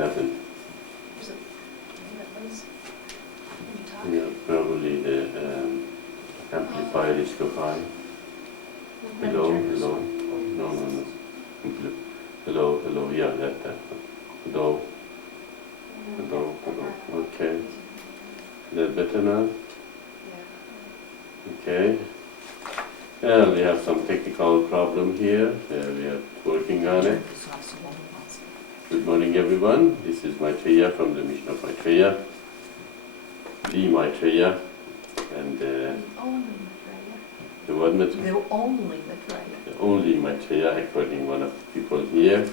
happened? Yeah, probably the amplifier is too high. Hello, hello. No, no, no. Hello, hello. Yeah, that. Hello, hello, hello. Okay. Is that better now? Okay. We have some technical problem here. We are working on it. Good morning, everyone. This is Maitreya from the mission of Maitreya, the Maitreya, and the what Maitreya? The only Maitreya. The only Maitreya, according to one of the people here.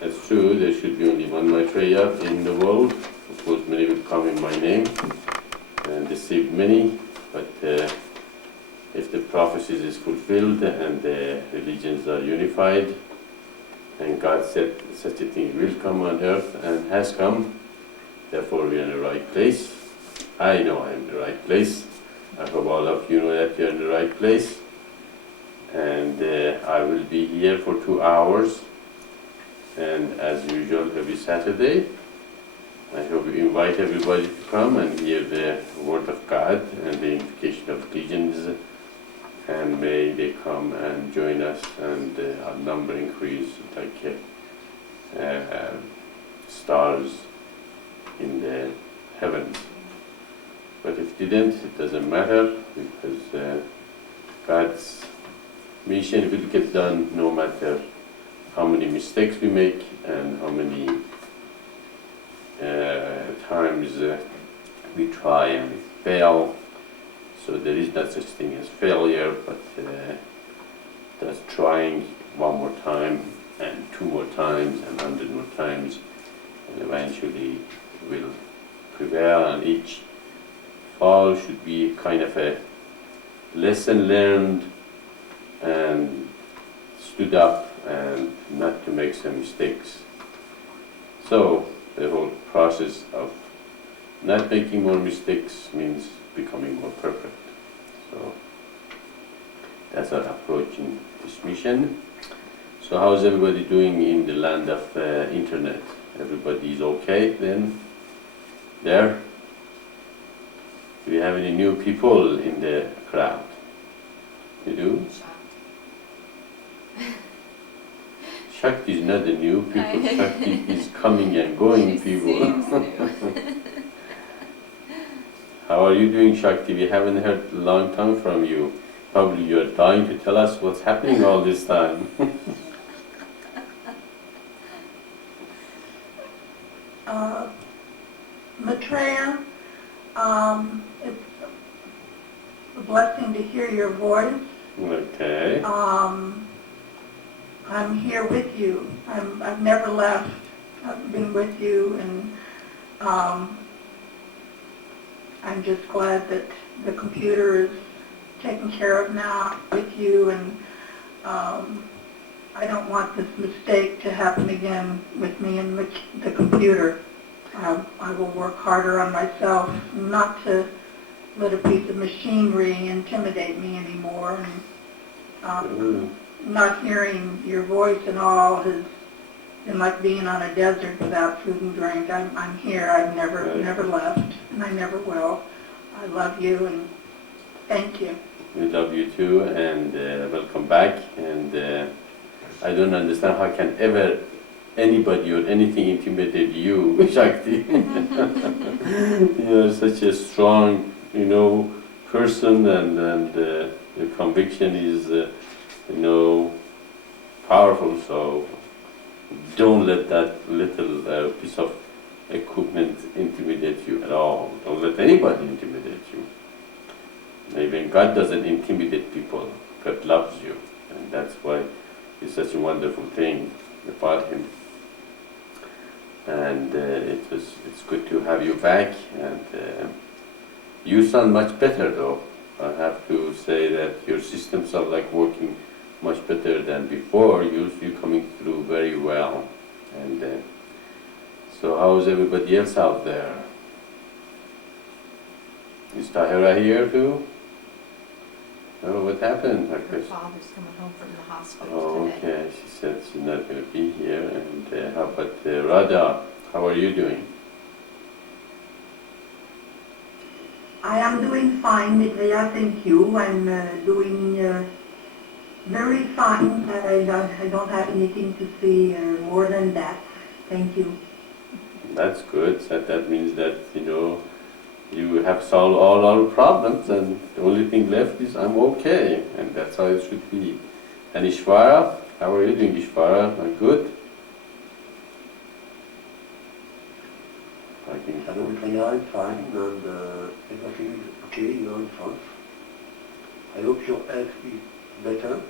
That's true. There should be only one Maitreya in the world. Of course, many will come in my name and deceive many, but if the prophecies is fulfilled and the religions are unified, and God said such a thing will come on earth and has come, therefore we are in the right place. I know I am in the right place. I hope all of you know that you are in the right place. And I will be here for 2 hours. And as usual, every Saturday, I hope you invite everybody to come and hear the Word of God and the implication of religions. And may they come and join us, and our number increase like stars in the heavens. But if it didn't, it doesn't matter, because God's mission will get done no matter how many mistakes we make and how many times we try and we fail. So there is not such thing as failure, but that's trying one more time and 2 more times and 100 more times, and eventually will prevail. And each fall should be kind of a lesson learned and stood up and not to make some mistakes. So the whole process of not making more mistakes means becoming more perfect. So that's our approach in this mission. So how's everybody doing in the land of internet? Everybody is okay then? There? Do we have any new people in the crowd? You do? Shakti is not the new people. Shakti is coming and going people. How are you doing, Shakti? We haven't heard a long time from you. Probably you're dying to tell us what's happening all this time. Maitreya, it's a blessing to hear your voice. Okay. I'm here with you. I've never left. I've been with you, and I'm just glad that the computer is taken care of now with you, and I don't want this mistake to happen again with me and the computer. I will work harder on myself not to let a piece of machinery intimidate me anymore. And not hearing your voice and all has been like being on a desert without food and drink. I'm here. I've never left, and I never will. I love you, and thank you. We love you too, and welcome back. And I don't understand how can ever anybody or anything intimidate you, Shakti. You're such a strong, person, and your conviction is, powerful. So don't let that little piece of equipment intimidate you at all. Don't let anybody intimidate you. Even God doesn't intimidate people. God loves you, and that's why it's such a wonderful thing about Him. And it's good to have you back. And you sound much better, though. I have to say that your systems are like working much better than before. You're coming through very well. And so how's everybody else out there? Is Tahira here too? Oh, what happened? Her father's coming home from the hospital Oh, today. okay. She said she's not going to be here. And how about Radha? How are you doing? I am doing fine, Maitreya, thank you. I'm doing very fine. I don't have anything to say more than that. Thank you. That's good. That means that, you know, you have solved all our problems and the only thing left is I'm okay. And that's how it should be. And Ishvara, how are you doing, Ishvara? Good? I think Hello, Maitreya, I'm fine, and everything is okay here in France. I hope your health is better.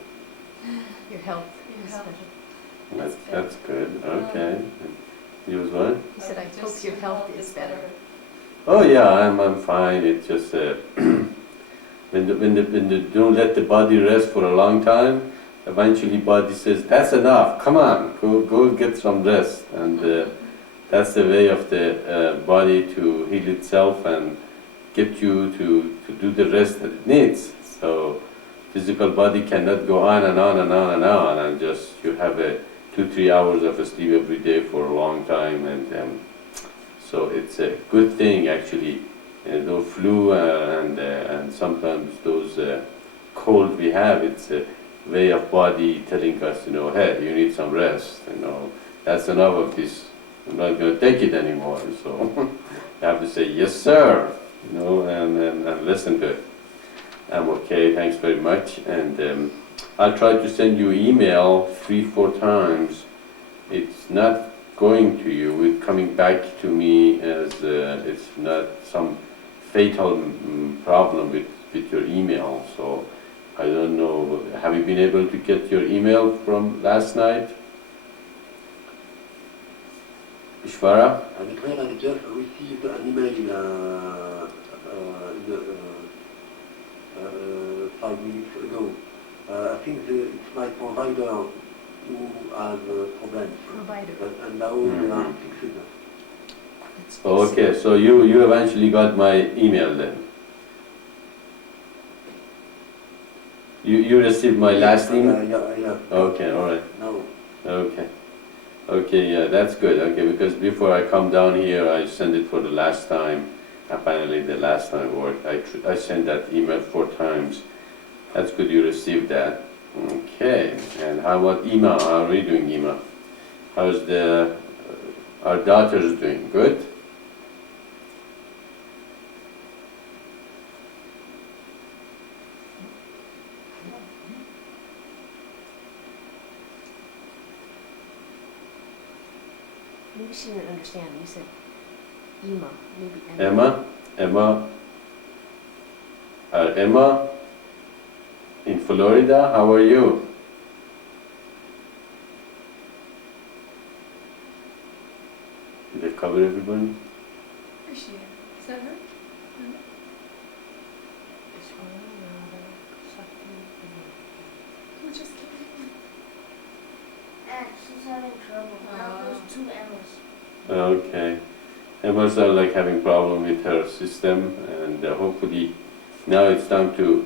Your health is health. better. that's good. Okay. You as well? He said, I hope your health is better. Oh yeah, I'm fine. It's just when you don't let the body rest for a long time, eventually body says that's enough. Come on, go get some rest, and that's the way of the body to heal itself and get you to do the rest that it needs. So physical body cannot go on and on and on and on, and just you have a 2-3 hours of sleep every day for a long time, and so it's a good thing actually. The flu and sometimes those cold we have, it's a way of body telling us, you know, hey, you need some rest. You know, that's enough of this. I'm not going to take it anymore. So you have to say yes, sir. You know, and listen to it. I'm okay. Thanks very much. And I'll try to send you email 3-4 times. It's not going to you. It's coming back to me as it's not some fatal problem with your email. So I don't know. Have you been able to get your email from last night, Ishvara? Maitreya, I just received an email 5 minutes ago. I think it's my provider who has problems, Provider. and now they are fixed. Okay, so you eventually got my email then. You received my last email? Yeah. Okay, all right. No. Okay, yeah, that's good. Okay, because before I come down here, I send it for the last time. Apparently, the last time worked. I sent that email 4 times. That's good. You received that. Okay. And how about Ima? How are we doing, Ima? How's our daughters doing? Good. Maybe she didn't understand. You said Ema. Maybe Emma. Emma in Florida. How are you? Did they cover everybody? Where's she at? Is that her? Who just came in? She's having trouble. Now there's 2 Emmas. Okay. Emma's like having problem with her system, and hopefully now it's time to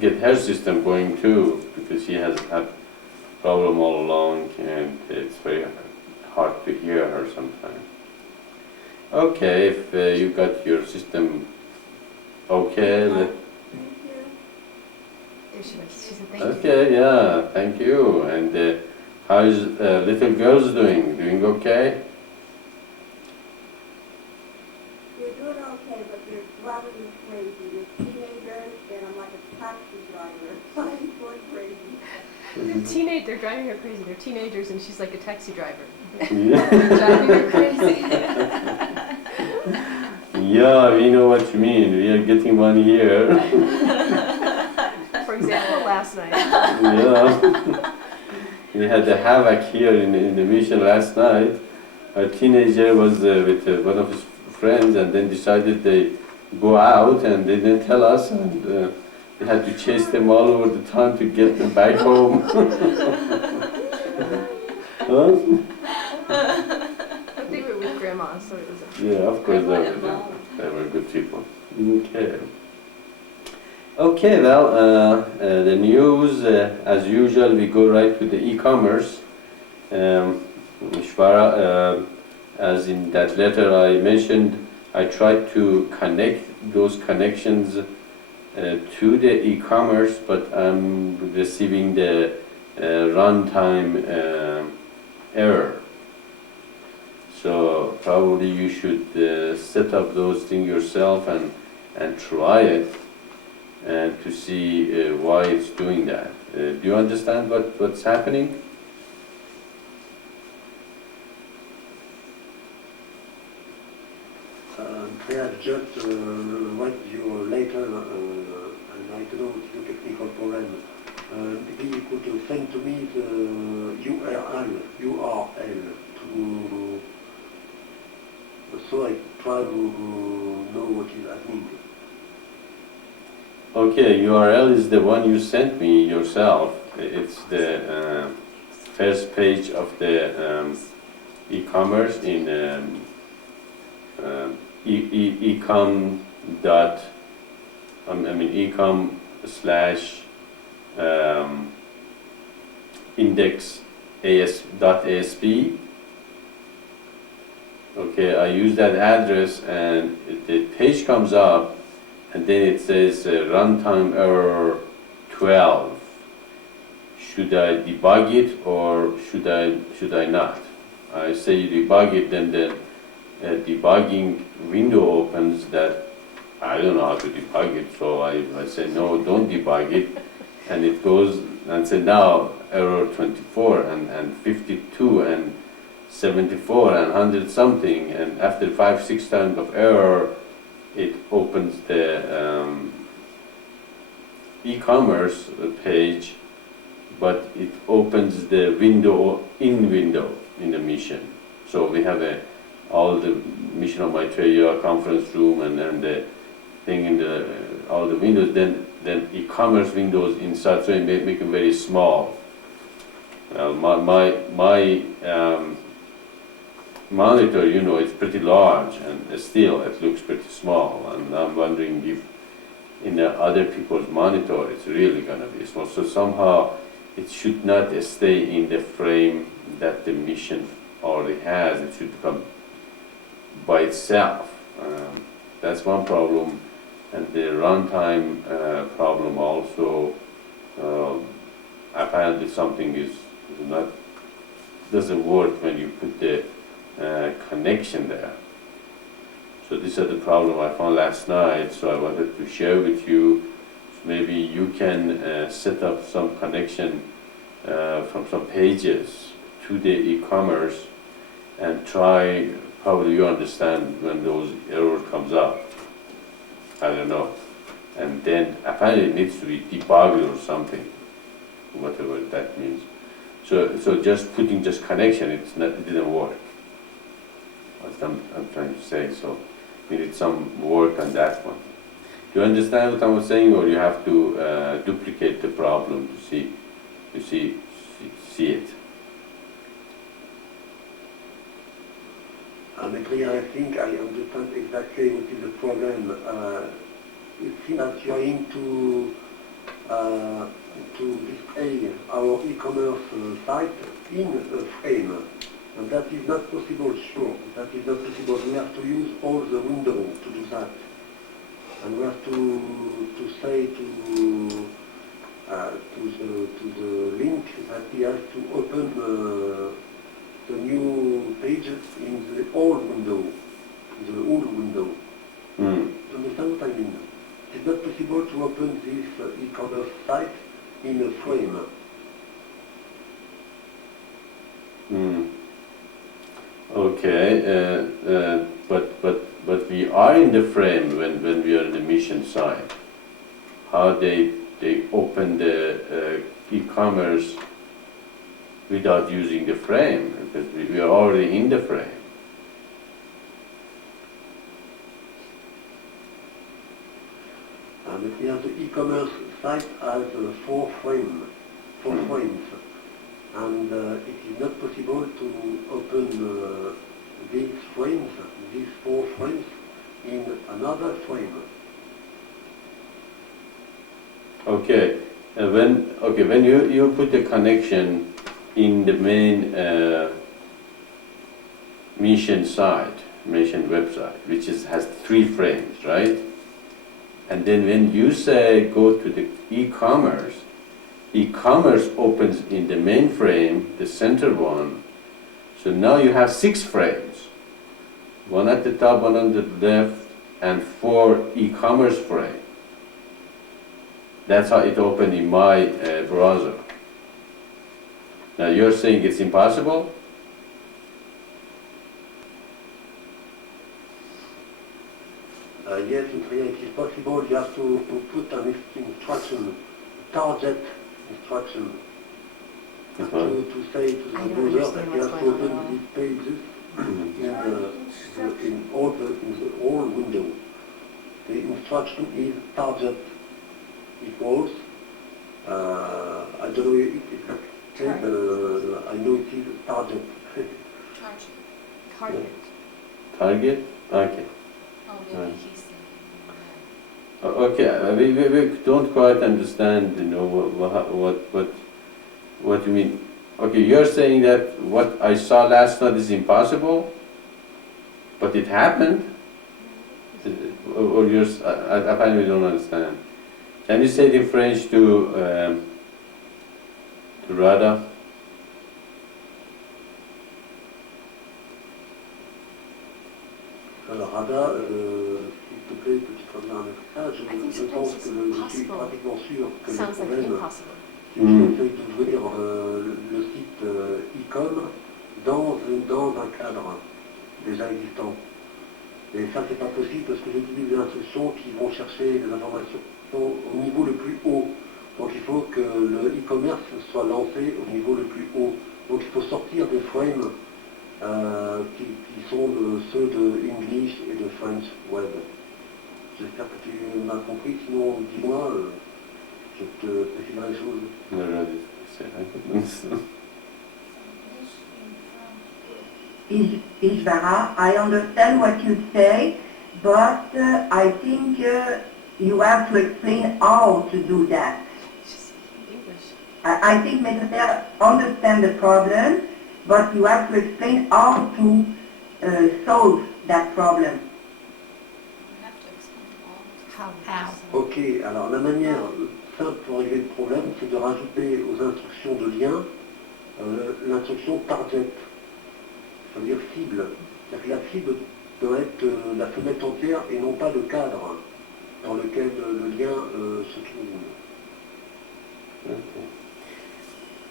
get her system going too, because she has had problem all along, and it's very hard to hear her sometimes. Okay, if you got your system okay, Thank you. There she was. She said thank you. okay, yeah, thank you. And how's little girls doing? Doing okay? You're doing okay, but you're driving me crazy. You're teenagers, and I'm like a taxi driver. I'm going crazy. They're driving her crazy. They're teenagers and she's like a taxi driver. Yeah. Driving her crazy. Yeah, we know what you mean. We are getting one here. For example, last night. Yeah. We had a havoc here in the mission last night. A teenager was with one of his friends, and then decided they go out, and they didn't tell us, and we had to chase them all over the town to get them back home. Huh? But they were with grandma, so it was a... Yeah, of course they were good people. Okay. Okay, well, the news, as usual, we go right to the e-commerce. Ishvara, as in that letter I mentioned, I tried to connect those connections to the e-commerce, but I'm receiving the runtime error. So probably you should set up those things yourself and try it and to see why it's doing that. Do you understand what's happening? They have just read your letter, and I don't know what's the technical problem. Maybe you could send to me the URL to, so I try to know what is happening. Okay, URL is the one you sent me yourself. It's the first page of the e-commerce in ecom dot, ecom slash index dot asp. Okay, I use that address and the page comes up and then it says runtime error 12. Should I debug it or should I not? I say debug it, then the debugging window opens that I don't know how to debug it, so I say no, don't debug it, and it goes and say now error 24 and 52 and 74 and 100 something, and after 5-6 times of error it opens the e-commerce page, but it opens the window in the mission. So we have all the mission of Maitreya conference room and the thing in the all the windows, then e-commerce windows inside, so it make them very small. My monitor, it's pretty large, and still it looks pretty small. And I'm wondering if in the other people's monitor it's really going to be small. So somehow it should not stay in the frame that the mission already has. It should come by itself. That's one problem. And the runtime problem also, apparently something doesn't work when you put the connection there. So this is the problem I found last night, so I wanted to share with you. Maybe you can set up some connection from some pages to the e-commerce and try. Probably you understand when those errors comes up. I don't know. And then apparently it needs to be debugged or something, whatever that means. So just putting just connection, it didn't work. That's what I'm trying to say. So we need some work on that one. Do you understand what I was saying, or you have to duplicate the problem to see it? Maitreya, I think I understand exactly what is the problem. It seems that you are into to display our e-commerce site in a frame, and that is not possible. Sure, that is not possible. We have to use all the windows to do that, and we have to say to the link that he has to open the new pages in the old window, Mm. You understand what I mean? It's not possible to open this e-commerce site in a frame. Mm. Okay, but we are in the frame when we are in the mission site. How they open the e-commerce without using the frame, because we are already in the frame. And we have the e-commerce site has four frames, and it is not possible to open these four frames, in another frame. Okay, when you put the connection in the mission site, mission website, which has 3 frames, right? And then when you say go to the e-commerce, e-commerce opens in the main frame, the center one. So now you have 6 frames. 1 at the top, 1 on the left, and 4 e-commerce frame. That's how it opened in my browser. Now you're saying it's impossible? Yes, Maitreya, it is possible. You have to put an instruction, target instruction, to say to the I don't browser understand that you what's have to going on at open all. these pages Mhm. in all window. The instruction is target equals. I don't know if it's okay, but I know it is target. Charge. Target. Target? Okay. Oh, maybe Right. he's thinking. Okay, we don't quite understand, what you mean. Okay, you're saying that what I saw last night is impossible, but it happened? Or you're, I apparently don't understand. Can you say it in French to Radha? Alors Rada, s'il te plaît, peux-tu traduire un message? I think Je sometimes pense it's que je suis possible. pratiquement sûr que le Sounds like problème, impossible. c'est que tu essayes d'ouvrir le site e-com dans un cadre déjà existant. Et ça, c'est pas possible parce que j'utilise des instructions qui vont chercher des informations au niveau le plus haut. Donc il faut que le e-commerce soit lancé au niveau le plus haut. Donc il faut sortir des frames qui sont ceux de English et de French Web. J'espère que tu m'as compris, sinon dis-moi, je te préciserai les choses. No, Radha, say I don't understand. Ishvara, I understand what you say, but I think you have to explain how to do that. Just English. I think Maitreya understand the problem, but you have to explain how to solve that problem. You have to explain all. How? Ok, alors la manière simple pour régler le problème, c'est de rajouter aux instructions de lien l'instruction target, ça veut dire cible. C'est-à-dire que la cible doit être la fenêtre entière et non pas le cadre dans lequel le lien se trouve.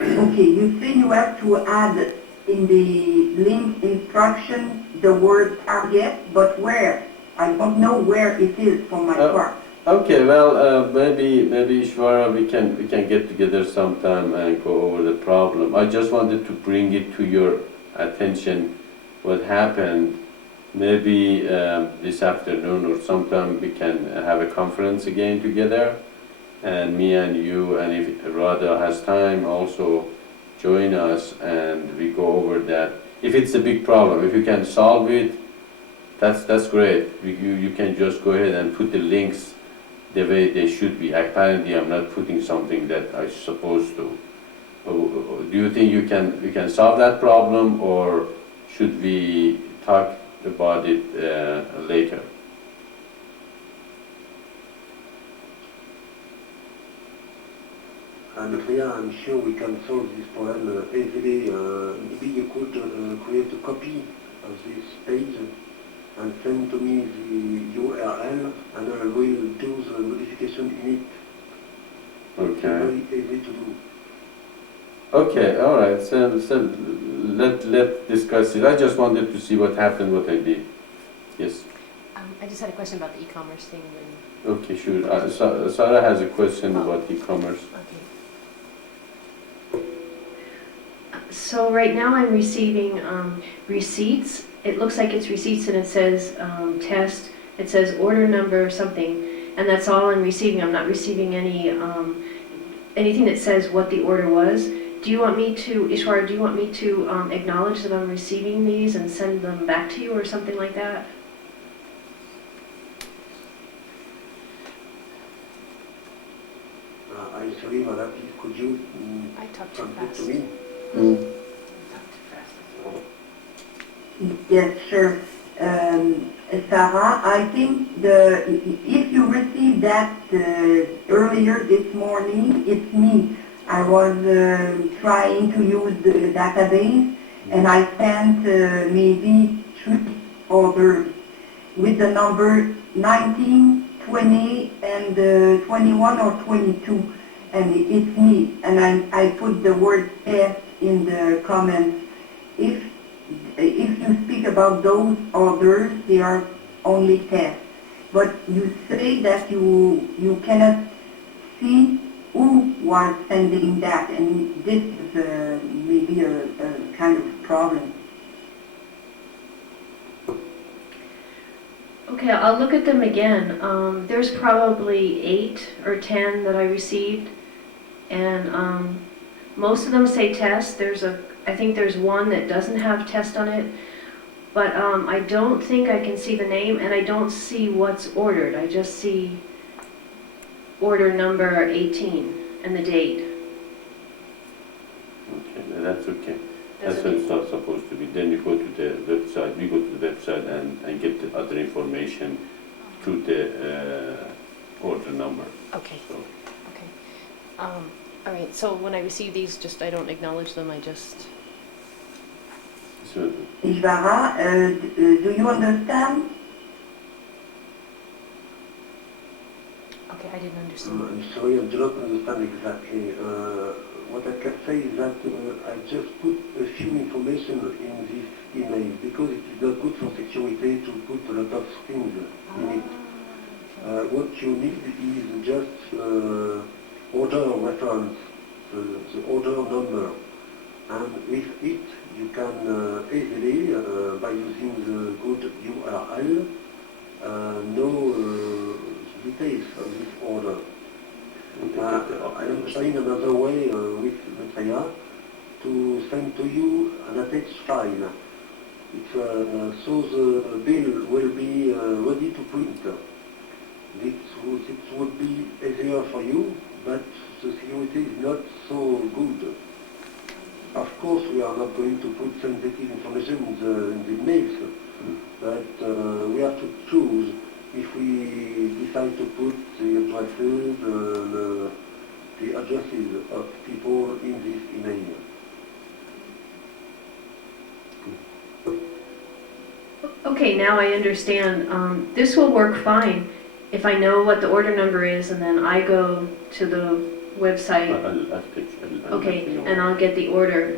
Okay, you say you have to add in the link instruction the word target, but where? I don't know where it is for my part. Okay, well, maybe Ishvara, we can get together sometime and go over the problem. I just wanted to bring it to your attention what happened. Maybe this afternoon or sometime we can have a conference again together, and me and you, and if Radha has time, also join us and we go over that. If it's a big problem, if you can solve it, that's great. You can just go ahead and put the links the way they should be. Apparently, I'm not putting something that I'm supposed to. Do you think we can solve that problem, or should we talk about it later? Maitreya, I'm sure we can solve this problem easily. Maybe you could create a copy of this page and send to me the URL, and I will do the modification in it. It's Okay. very easy to do. Okay, all right. So let discuss it. I just wanted to see what happened, what I did. Yes. I just had a question about the e-commerce thing. Okay, sure. Sarah has a question about e-commerce. Okay. So right now I'm receiving receipts. It looks like it's receipts and it says test. It says order number something, and that's all I'm receiving. I'm not receiving any anything that says what the order was. Do you want me to, Ishwara, do you want me to acknowledge that I'm receiving these and send them back to you or something like that? I'm sorry, madam, could you I talk too translate to fast. me? I talk too fast. Yes, sure. Sarah, I think if you received that earlier this morning, it's me. I was trying to use the database, and I sent maybe 3 orders with the number 19, 20, and 21 or 22. And it's me, and I put the word test in the comments. If you speak about those orders, they are only tests. But you say that you cannot see who was sending that, and this is maybe a kind of problem. Okay, I'll look at them again. There's probably 8 or 10 that I received, and most of them say test. I think there's one that doesn't have test on it, but I don't think I can see the name, and I don't see what's ordered. I just see order number 18 and the date. Okay, that's okay. That's That's what okay. it's not supposed to be. Then you go to the website, we go to the website and get the other information through the order number. Okay, So, okay. All right, so when I receive these, I don't acknowledge them, I just... so Ivara, do you understand? Okay, I didn't understand. I'm sorry, I do not understand exactly. What I can say is that I just put a few information in this email because it is not good for security to put a lot of things in it. What you need is just order reference, the order number, and with it you can easily, by using the good URL, know details of this order. I am trying another way with Maitreya to send to you an attached file. So the bill will be ready to print. It would be easier for you, but the security is not so good. Of course, we are not going to put sensitive information in the mails, but we have to choose if we decide to put the addresses and the addresses of people in this email. Okay, now I understand. This will work fine if I know what the order number is, and then I go to the website. I'll Okay, let you know. and I'll get the order.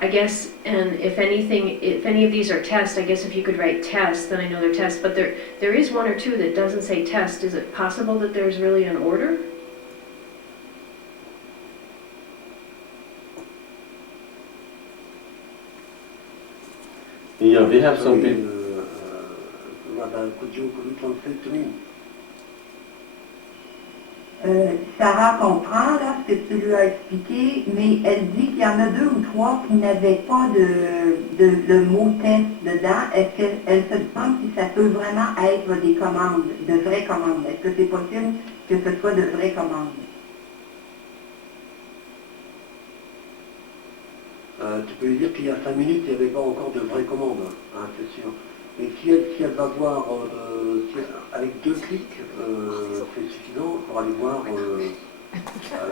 I guess, and if any of these are tests, I guess if you could write test, then I know they're tests. But there is 1 or 2 that doesn't say test. Is it possible that there's really an order? Yeah, we have some Sorry, people. Radha, could you translate to me? Sarah comprend là, ce que tu lui as expliqué, mais elle dit qu'il y en a 2 ou 3 qui n'avaient pas le mot test dedans. Est-ce qu'elle se demande si ça peut vraiment être des commandes, de vraies commandes? Est-ce que c'est possible que ce soit de vraies commandes? Tu peux lui dire qu'il y a 5 minutes, il n'y avait pas encore de vraies commandes, hein, c'est sûr. Et si elle va voir, avec 2 clics, c'est suffisant pour aller voir,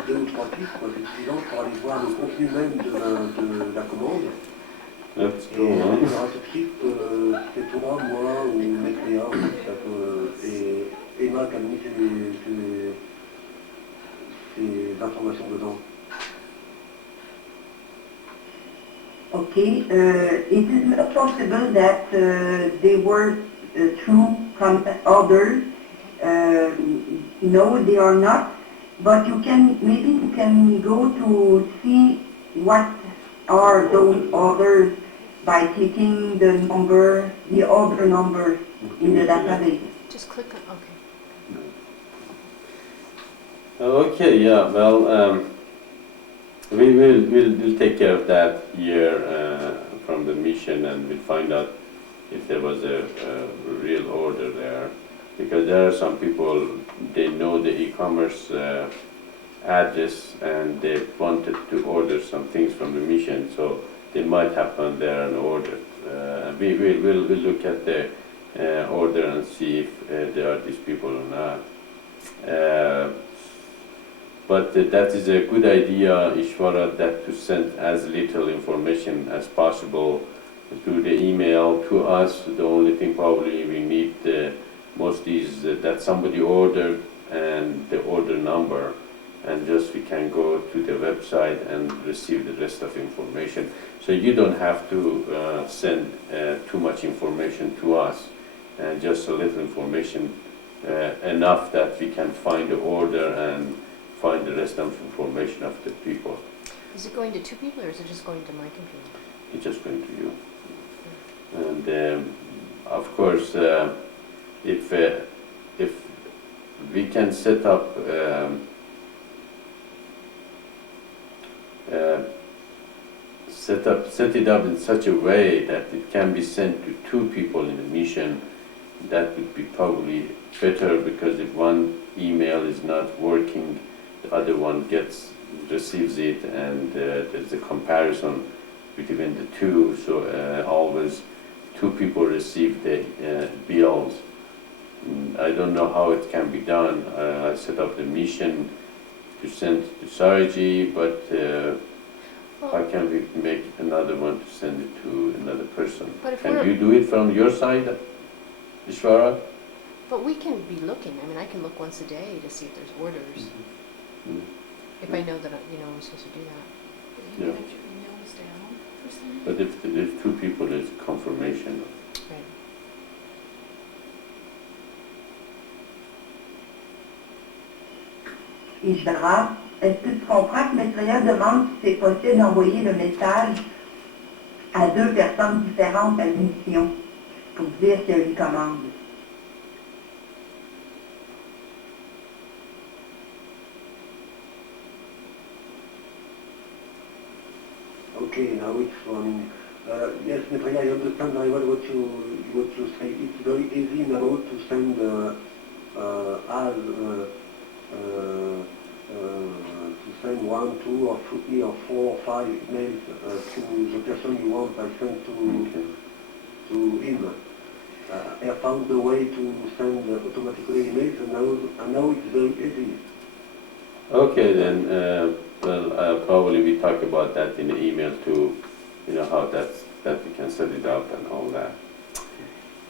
2 ou 3 clics, c'est suffisant pour aller voir le contenu même de la commande. Let's Et go on on. verra tout de suite si c'est toi, moi ou Maitreya, et Emma qui a mis ces informations dedans. Okay, it is not possible that they were true orders. No, they are not. But maybe you can go to see what are those orders by clicking the order number in the database. Just click on, okay. Okay, yeah, well, we'll take care of that here from the mission, and we'll find out if there was a real order there, because there are some people, they know the e-commerce address and they wanted to order some things from the mission, so they might have found there an order. we'll look at the order and see if there are these people or not. But that is a good idea, Ishwara, that to send as little information as possible through the email to us. The only thing probably we need most is that somebody ordered and the order number, and just we can go to the website and receive the rest of information. So you don't have to send too much information to us, just a little information, enough that we can find the order and find the rest of information of the people. Is it going to two people or is it just going to my computer? It's just going to you. And of course, if we can set it up in such a way that it can be sent to two people in a mission, that would be probably better, because if one email is not working, the other one receives it, and there's a comparison between the two. So always two people receive the bills. I don't know how it can be done. I set up the mission to send to Saraji, but how can we make another one to send it to another person? Can you do it from your side, Ishwara? But we can be looking. I mean, I can look once a day to see if there's orders. Mm. If I know that I'm supposed to do that. Yeah. Put your emails down for some But if there's two people, there's confirmation. Right. Ishvara, est-ce que tu comprends que Maitreya demande si c'est possible d'envoyer le message à deux personnes différentes à l'émission pour dire qu'il y a une commande? Okay, now it's running. Yes, Maitreya, I understand very well what you say. It's very easy now to send to send 1, 2, or 3, or 4, or 5 emails to the person you want I send to him. I found a way to send automatically emails, and now it's very easy. Okay, then. Probably we talk about that in the email too. How that we can set it up and all that.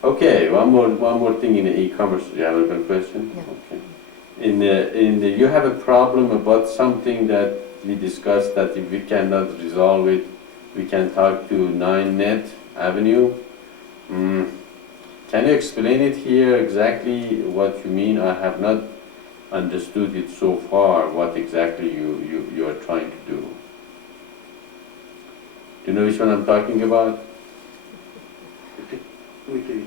Okay, one more thing in the e-commerce. You have a question? Yeah. Okay. You have a problem about something that we discussed, that if we cannot resolve it, we can talk to 9net Avenue. Can you explain it here exactly what you mean? I have not understood it so far, what exactly you are trying to do. Do you know which one I'm talking about? Okay,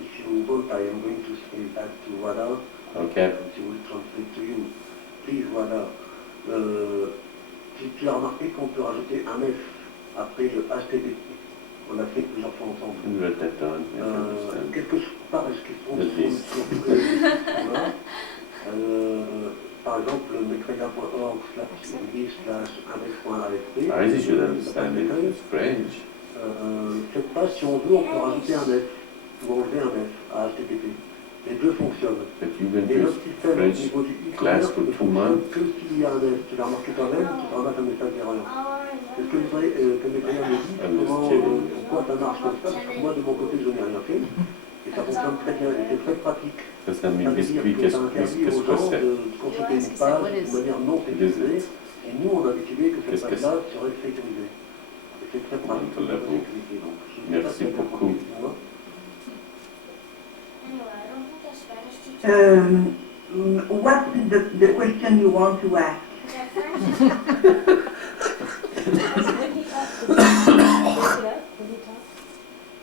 if you want, I am going to say that to Wada. Okay. And she will translate to you. Please, Wada. Tu as remarqué qu'on peut rajouter un F après le HTTP. On l'a fait plusieurs fois ensemble. You wrote that down. Yes, I understand. Quelque chose pareil, par exemple, maitreya.org/index/index.afp. I should understand it. It's French. Cette page, si on veut, on peut rajouter un F ou enlever un F à HTTP. Les deux fonctionnent. But you've been Mais to notre système au French niveau du class e-commerce for ne 2 fonctionne months. que s'il y a un F. Tu l'as remarqué toi-même, tu te ramasses un message d'erreur. Est-ce que Maitreya me dit pourquoi ça marche comme ça? Parce que moi, de mon côté, je n'ai rien fait. Et ça fonctionne très bien, et c'est très pratique. Does that Ça mean veut dire biscuit que ça interdit aux gens cassette? de consulter une page de manière non sécurisée. Et nous, on a décidé que cette page-là serait sécurisée. Et c'est très pratique pour la sécurité. Donc, je sais pas si Merci ça beaucoup. pour moi. Anyway, I don't think a Spanish teacher. What's the question you want to ask?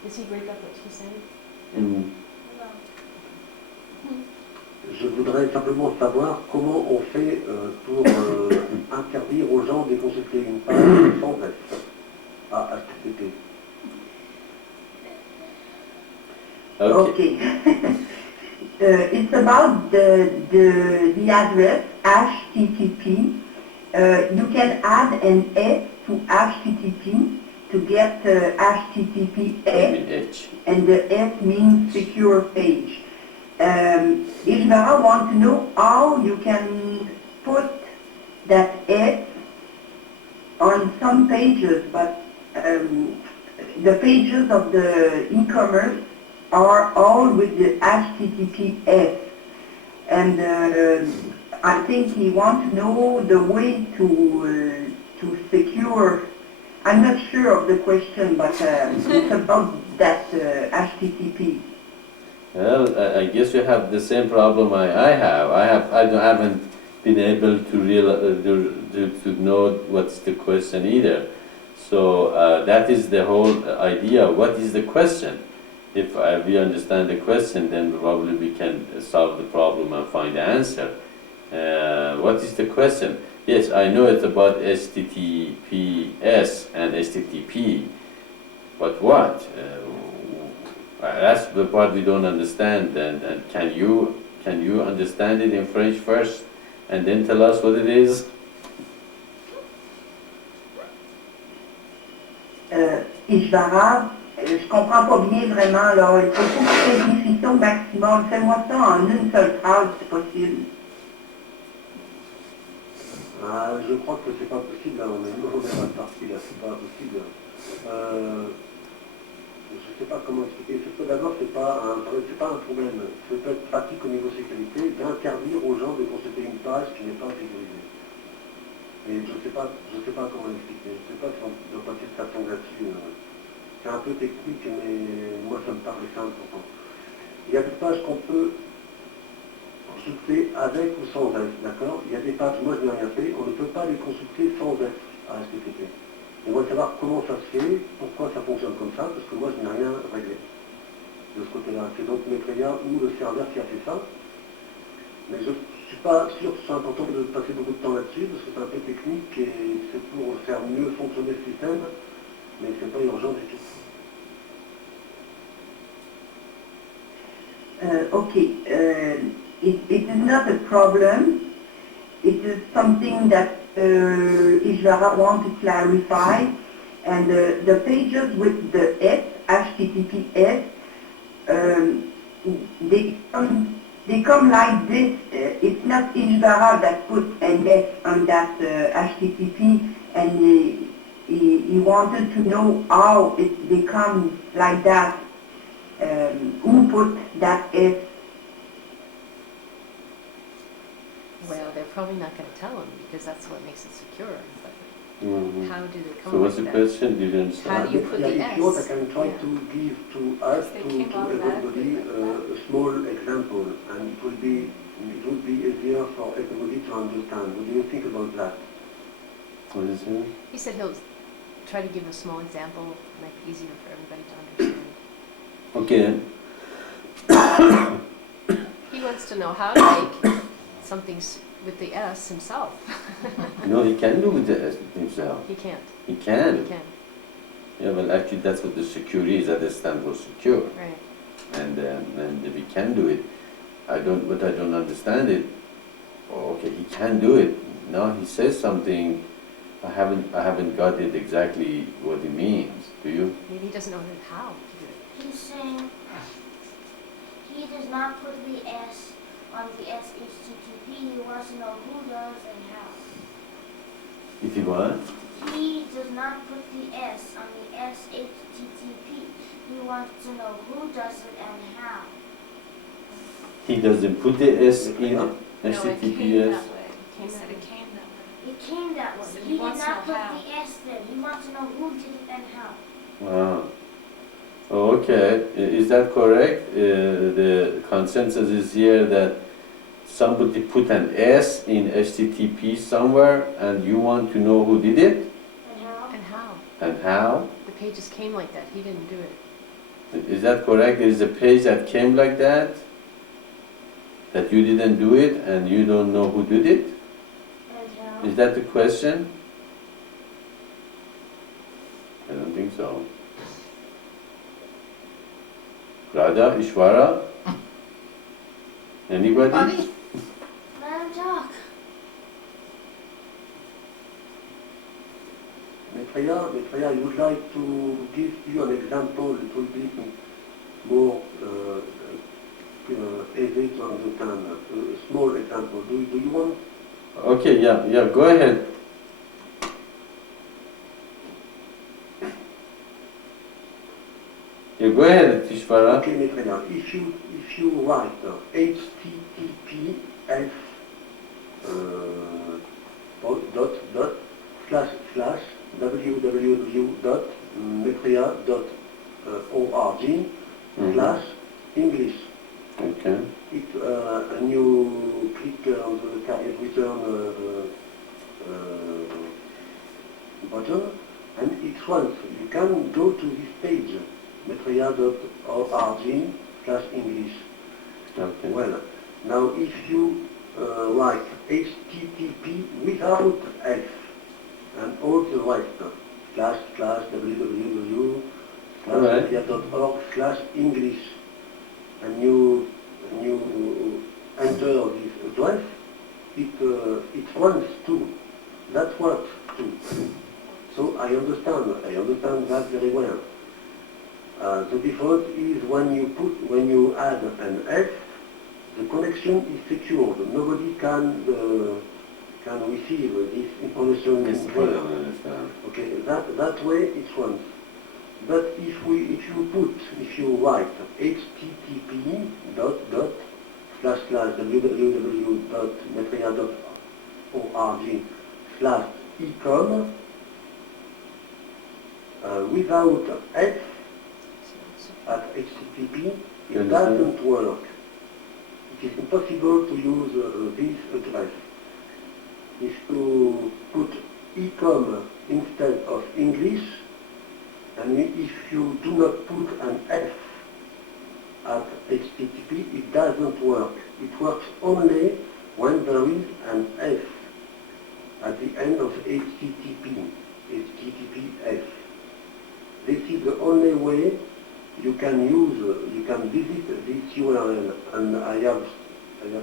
Does he break up what she's saying? Mm. Je voudrais simplement savoir comment on fait pour interdire aux gens de consulter une page sans F à HTTP. Okay. Okay. It's about the address HTTP. You can add an S to HTTP to get I HTTPS, mean H. and the S means secure page. Ishvara wants to know how you can put that S on some pages, but the pages of the e-commerce are all with the HTTPS. And I think he wants to know the way to secure. I'm not sure of the question, but it's about that HTTP. Well, I guess you have the same problem I have. I haven't been able to know what's the question either. So that is the whole idea. What is the question? If we understand the question, then probably we can solve the problem and find the answer. What is the question? Yes, I know it's about HTTPS and HTTP, but what? That's the part we don't understand. And can you understand it in French first, and then tell us what it is? Ishvara, je comprends pas bien vraiment, là. Il faut simplifier au maximum. Fais-moi ça en une seule phrase, c'est possible. Je crois que c'est pas possible, là, on est une première partie, là, c'est pas possible. Je sais pas comment expliquer. D'abord, c'est pas un problème. C'est peut-être pratique au niveau sécurité d'interdire aux gens de consulter une page qui n'est pas sécurisée. Et je sais pas comment expliquer. Je sais pas si on doit passer de façon là-dessus. C'est un peu technique, mais moi ça me paraît simple. Il y a des pages qu'on peut consulter avec ou sans S, d'accord? Il y a des pages, moi je n'ai rien fait, on ne peut pas les consulter sans S à HTTP. On va savoir comment ça se fait, pourquoi ça fonctionne comme ça, parce que moi je n'ai rien réglé de ce côté-là. C'est donc Maitreya ou le serveur qui a fait ça. Mais je ne suis pas sûr que ce soit important de passer beaucoup de temps là-dessus, parce que c'est un peu technique et c'est pour faire mieux fonctionner le système, mais c'est pas urgent du tout. Okay, it is not a problem. It is something that Ishvara wants to clarify. And the pages with the S, HTTPS, they come like this. It's not Ishvara that put an S on that HTTP, and he wanted to know how it becomes like that. Who put that S? Well, they're probably not going to tell him because that's what makes it secure. But Mhm. how do they come So what's the up with that? question? Did you understand? How do you put the If you want, I S? can try Yeah. to give to us, They to came automatically everybody, like that. a small example, and it would be easier for everybody to understand. What do you think about that? What is it? He said he'll try to give a small example, make it easier for everybody to understand. Okay. He wants to know how to make something with the S himself. No, he can do with the S himself. He can't. He can. He can. Yeah, well, actually, that's what the secure is. That stands for secure, Right. and we can do it. I don't understand it. Oh, okay, he can do it. Now he says something. I haven't got it exactly what he means. Do you? Maybe he doesn't know how to do it. He's saying he does not put the S on the SHTTP. He wants to know who does and how. If you want. He does not put the S on the SHTTP. He wants to know who does it and how. He doesn't put the S in No, it came HTTPS. that way. He said it came that way. It came that way. So He he did wants to not know put how. the S there. He wants to know who did it and how. Ah. Okay, is that correct? The consensus is here that somebody put an S in HTTP somewhere, and you want to know who did it And how? And how? and how. The pages came like that. He didn't do it. Is that correct? There is a page that came like that, that you didn't do it, and you don't know who did it? And how? Is that the question? I don't think so. Radha, Ishvara? Anybody? Let him talk. Maitreya, I would like to give you an example, it will be more easy to understand. A small example. Do you want? Okay, yeah, go ahead. Yeah, go ahead, Tishvara. Okay, Maitreya, if you write https www.maitreya.org slash English. Okay. And you click on the career return button, and it runs. You can go to this page, maitreya.org slash English. Okay. Well, now if you write HTTP without F and all the rest, www.maitreya.org/English, and you enter this address, it runs too. That works too. So I understand that very well. The default is when you add an F, the connection is secured. Nobody can receive this information Yes, in I there. understand. Okay, that way it runs. But if you write http://www.maitreya.org/ecom without F at HTTP, You it understand? doesn't work. It is impossible to use this address. If you put ecom instead of English, and if you do not put an F at HTTP, it doesn't work. It works only when there is an F at the end of HTTPS. This is the only way you can visit this URL, and I have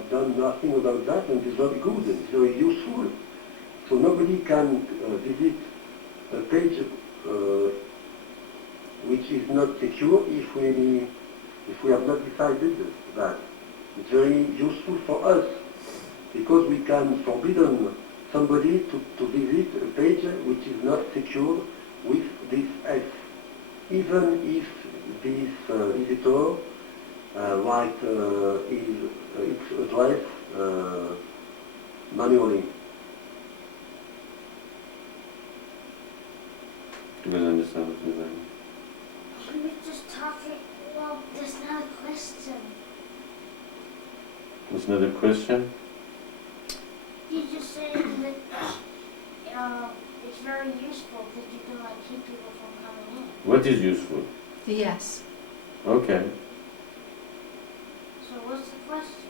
done nothing about that, and it's very good, it's very useful. So nobody can visit a page which is not secure if we have not decided that. It's very useful for us because we can forbidden somebody to visit a page which is not secure with this F, even if this visitor write its address manually. You guys understand what you're saying? He was just talking, well, there's not a question. There's another question? He's just saying that it's very useful because you can like keep people from coming in. What is useful? The S. Okay. So what's the question?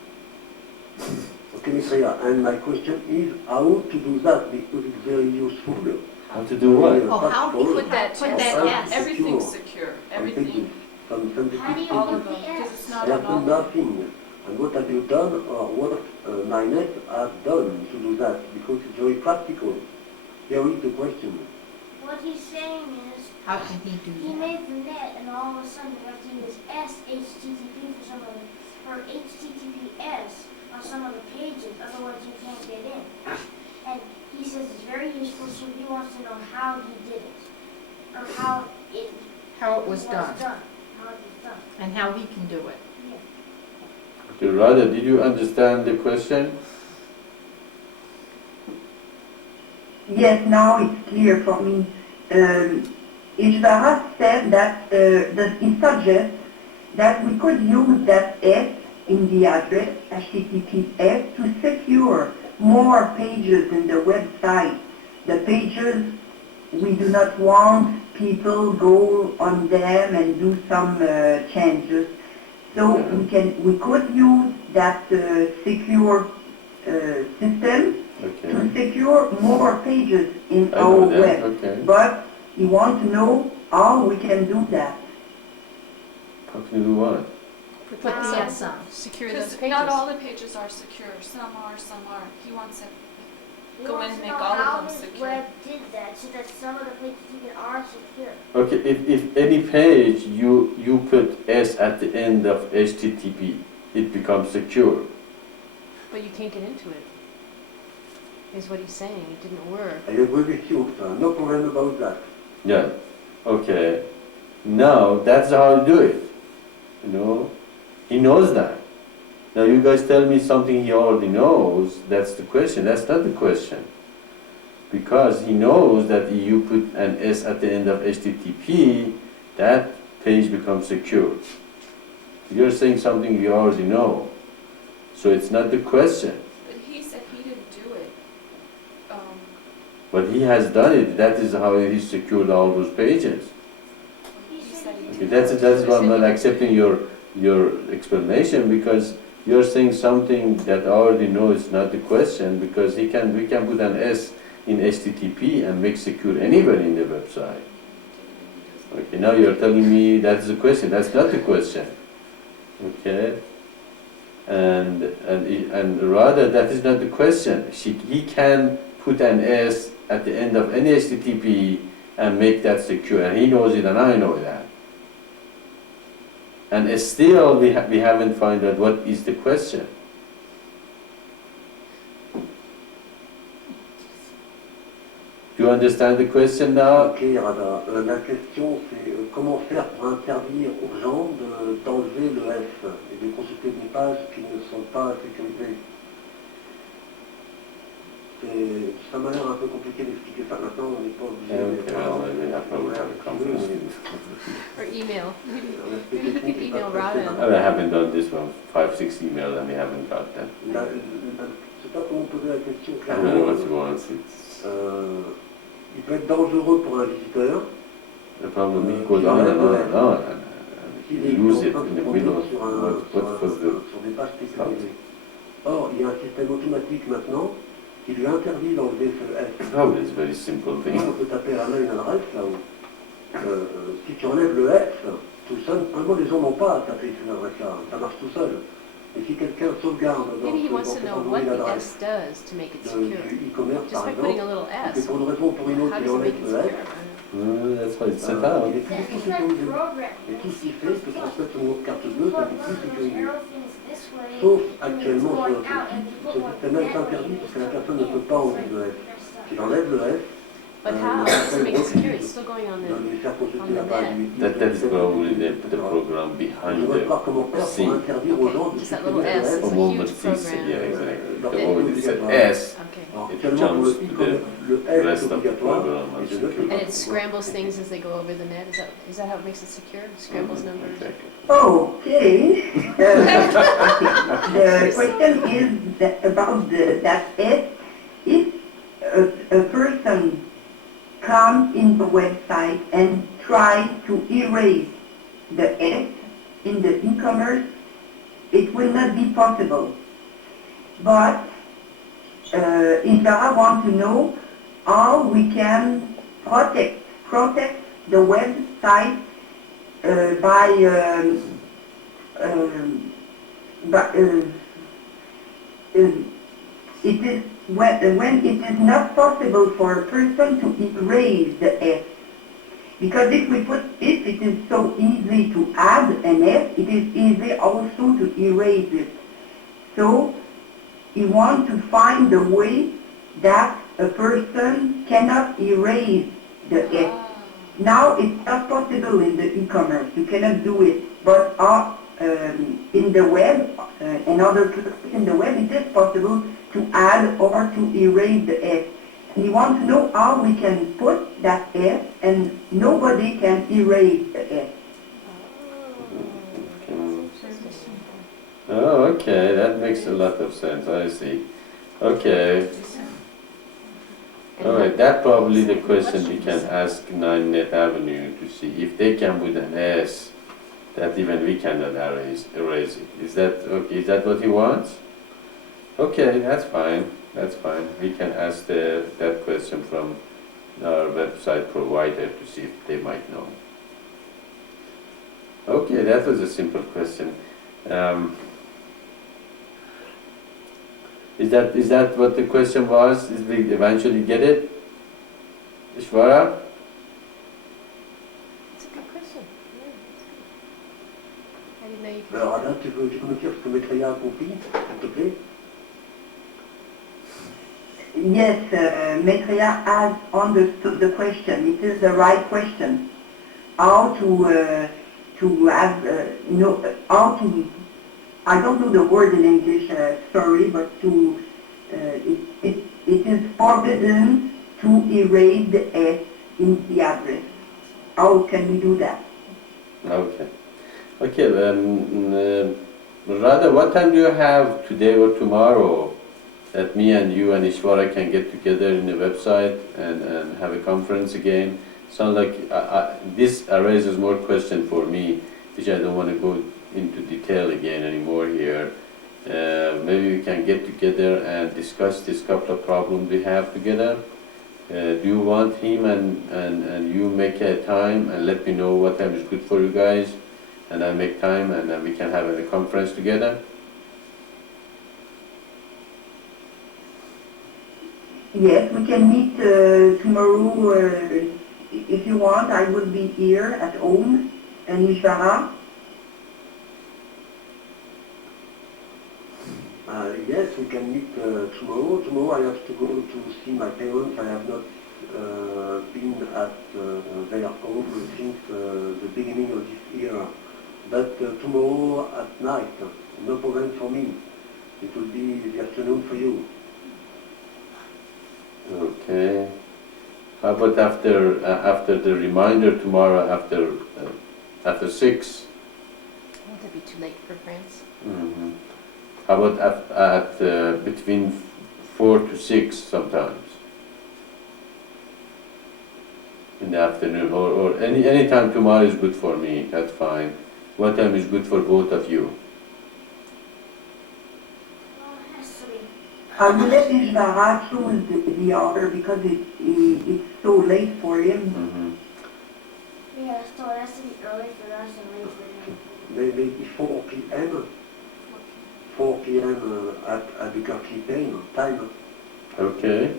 Okay, Maitreya, and my question is how to do that because it's very useful. How to do what? Oh, how he put that Put S. that How S. to Everything's secure secure. some pages, Everything. some sensitive How do you All pages. of them. Because it's I not have on done all. nothing. And what have you done, or what my net has done to do that? Because it's very practical. Here is the question. What he's saying is How can he do he that? made the net and all of a sudden you have to use SHTTP for some of the, or HTTPS on some of the pages, otherwise you can't get in. And he says it's very useful, so he wants to know how he did it, or how it Was done, how it was done. and how he can do it. Yeah. Okay, Radha, did you understand the question? Yes, now it's clear for me. Ishvara said that he suggests that we could use that S in the address, HTTPS, to secure more pages in the website. The pages we do not want people go on them and do some changes. So we could use that secure system Okay. to secure more pages in I our know that, web. okay. But you want to know how we can do that. How can you do what? Put the S on. Secure those Because pages. not all the pages are secure. Some are, some aren't. He wants it. He Go wants and to make know all of how them his secure. web did that, so that some of the pages even are secure. Okay, if any page you put S at the end of HTTP, it becomes secure. But you can't get into it, is what he's saying. It didn't work. I agree with you, no problem about that. Yeah, okay. Now, that's how you do it, you know? He knows that. Now you guys tell me something he already knows, that's the question. That's not the question. Because he knows that if you put an S at the end of HTTP, that page becomes secure. You're saying something we already know. So it's not the question. But he said he didn't do it. But he has done it. That is how he secured all those pages. He said he Okay, didn't. that's why I'm not accepting your explanation, because you're saying something that I already know is not the question, because we can put an S in HTTP and make secure anywhere in the website. Okay, now you're telling me that's the question. That's not the question. Okay? And rather, that is not the question. He can put an S at the end of any HTTP and make that secure, and he knows it and I know that. And still we haven't found out what is the question. Do you understand the question now? Ok, Rada. La question c'est comment faire pour interdire aux gens d'enlever le F et de consulter des pages qui ne sont pas sécurisées. Ça m'a l'air un peu compliqué d'expliquer ça maintenant, on n'est pas obligé Okay, well, maybe I probably have a conference. Or email. Maybe you L'aspect could technique est pas email très Rada. I haven't done this one, 5-6 emails and we haven't got that. Je ne sais pas comment poser la question I don't know clairement. what he wants. It's, Il peut être dangereux pour un visiteur the problem he goes on and on and on and s'il you est lose en it train in de the tomber middle of sur, what was the... sur des pages spécialisées. Or, il y a un système automatique maintenant qui lui interdit d'enlever ce F. Probably it's a very simple thing. On peut taper à la main une adresse là-haut. Si tu enlèves le F, tout seul, vraiment les gens n'ont pas à taper cette adresse-là, ça marche tout seul. Et si quelqu'un sauvegarde dans Maybe he wants to cette know envoyé what the l'adresse S does to make it du secure. e-commerce Just par by putting a exemple, little et que S. pour une raison ou pour une autre How il does it enlève make it le F, secure? That's how it's set out. il est plus du tout That's not sécurisé. programming. Et tout ce qu'il fait, c'est transmettre une autre carte If bleue, you ça put n'est one plus of those sécurisé. arrow things this way, Sauf and it's actuellement sur going notre out, and site, you ce put one système-là est that way, interdit and parce it's que la going personne ne in. peut pas It's enlever le like F. messed up. S'il enlève le F, But how? How does it make it secure? It's still going on de lui faire consulter on la the page net. du That is probably the etc. program Je behind veux voir comment the faire pour scene. interdire aux gens de Just that supprimer little le S F. is A a moment huge he said, program. yeah, exactly. Leur The est moment he said obligatoire. S, Okay. Alors, it actuellement, pour jumps le to e-commerce, le the F rest est of the obligatoire. program Et and je ne sais secure. pas And it pourquoi. scrambles things as they go over the net. Is that how it makes it secure? It scrambles numbers. Exactly. Okay. The question is about that if a person comes in the website and tries to erase the S in the e-commerce, it will not be possible. But Isara wants to know how we can protect the website by it is when it is not possible for a person to erase the S. Because if it is so easy to add an S, it is easy also to erase it. So you want to find a way that a person cannot erase the S. Now it's not possible in the e-commerce. You cannot do it. But in the web, in other places in the web, it is possible to add or to erase the S. And you want to know how we can put that S and nobody can erase the S. Oh, okay, that makes a lot of sense, I see. Okay, all right, that probably the question we can ask 9 Net Avenue to see if they can put an S that even we cannot erase it. Is that okay? Is that what he wants? Okay, that's fine. That's fine. We can ask that question from our website provider to see if they might know. Okay, that was a simple question. Is that what the question was? Is we eventually get it? Ishvara? It's a good question. Yeah, it's good. I didn't know you could. Alors Alain, tu peux me dire ce que Maitreya a compris, s'il te plaît? Yes, Maitreya has understood the question. It is the right question. How to have how to, I don't know the word in English, sorry, but to it is forbidden to erase the S in the address. How can we do that? Okay. Okay, Radha, what time do you have today or tomorrow that me and you and Ishvara can get together in the website and have a conference again? Sounds like this raises more question for me, which I don't want to go into detail again anymore here. Maybe we can get together and discuss this couple of problems we have together. Do you want him and you make a time and let me know what time is good for you guys, and I make time and then we can have a conference together? Yes, we can meet tomorrow. If you want, I will be here at home in Ishvara. Yes, we can meet tomorrow. Tomorrow I have to go to see my parents. I have not been at their home since the beginning of this year. But tomorrow at night, no problem for me. It will be the afternoon for you. Okay. How about after the reminder tomorrow after 6? Won't it be too late for France? Mm-hmm. How about at between 4 to 6 sometimes in the afternoon, or any time tomorrow is good for me. That's fine. What time is good for both of you? Well, it has to be. I will let Ishvara choose the order because it's so late for him. Mm-hmm. Yeah, so it has to be early for us and late for him. Maybe 4 p.m. 4 p.m. At Albuquerque time. Okay.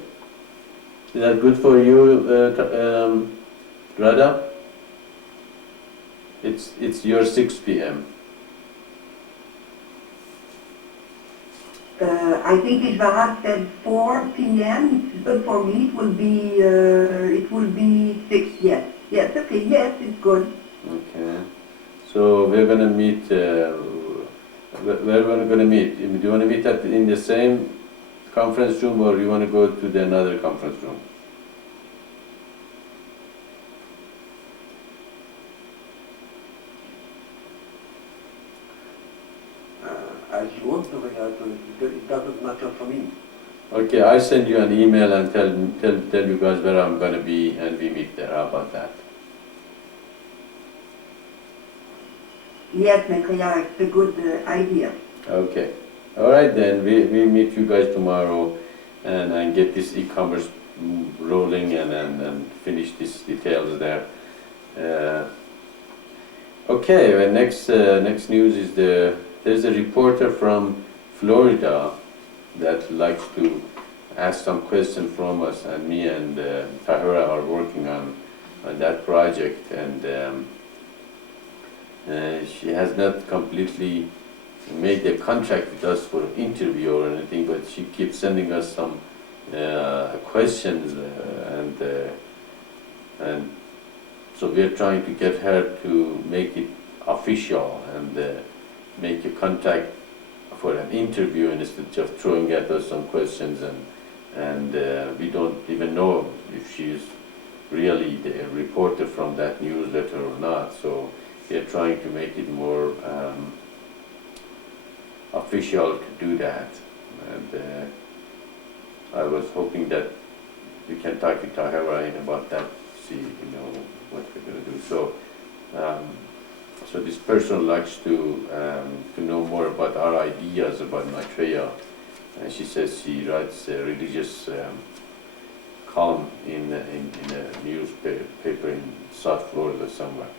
Is that good for you, Radha? It's your 6 p.m. I think Ishvara said 4 p.m. It's good for me. It will be 6. Yes. Yes. Okay. Yes, it's good. Okay. So we're gonna meet. Where we're gonna meet? Do you want to meet in the same conference room, or you want to go to another conference room? As you want to react, it doesn't matter for me. Okay, I send you an email and tell you guys where I'm gonna be, and we meet there. How about that? Yes, Maitreya, it's a good idea. Okay. All right then. We meet you guys tomorrow, and get this e-commerce rolling, and finish these details there. Okay. Well, next news is there's a reporter from Florida that likes to ask some question from us, and me and Tahira are working on that project, and she has not completely made a contract with us for an interview or anything, but she keeps sending us some questions, and so we're trying to get her to make it official and make a contact for an interview instead of just throwing at us some questions, and we don't even know if she's really the reporter from that newsletter or not. So we're trying to make it more official to do that, and I was hoping that we can talk to Tahira about that, see what we're going to do. So so this person likes to know more about our ideas about Maitreya, and she says she writes a religious column in a newspaper in South Florida somewhere.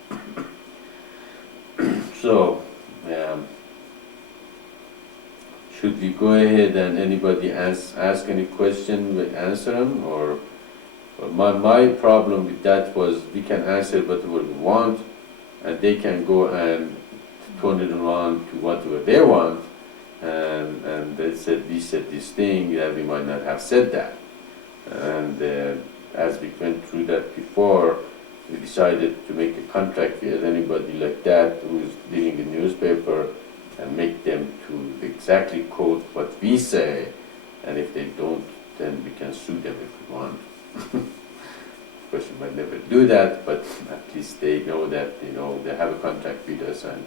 should we go ahead and anybody ask any question, we answer them, or my problem with that was we can answer whatever we want, and they can go and turn it around to whatever they want, and they said we said this thing that we might not have said that, and as we went through that before, we decided to make a contract with anybody like that who's dealing in newspaper and make them to exactly quote what we say, and if they don't, then we can sue them if we want. Of course, we might never do that, but at least they know that, you know, they have a contract with us and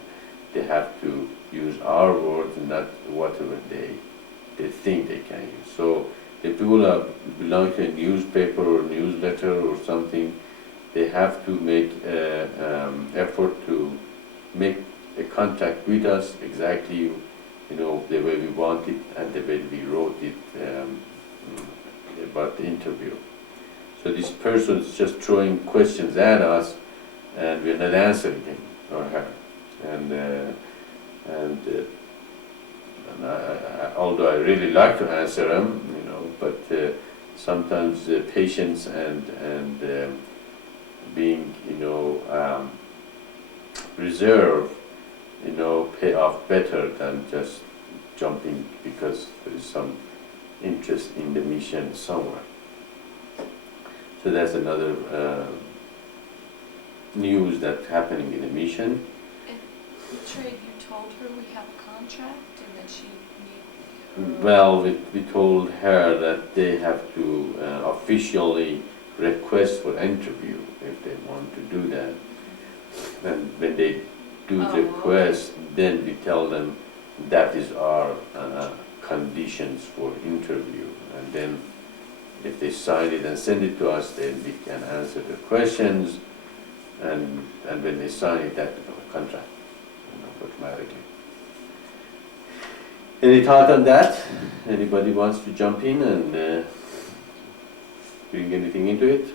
they have to use our words and not whatever they think they can use. So if people belong to a newspaper or newsletter or something, they have to make effort to make a contract with us exactly, you know, the way we want it and the way we wrote it about the interview. So this person is just throwing questions at us, and we're not answering him or her. Although I really like to answer them, you know, but sometimes patience and being, you know, reserved, you know, pay off better than just jumping because there is some interest in the mission somewhere. So that's another news that's happening in the mission. And Maitreya, you told her we have a contract and that she need. Well, we told her that they have to officially request for interview if they want to do that. And when they do the request, then we tell them that is our conditions for interview. And then if they sign it and send it to us, then we can answer the questions. And when they sign it, that becomes a contract, you know, automatically. Any thought on that? Anybody wants to jump in and bring anything into it?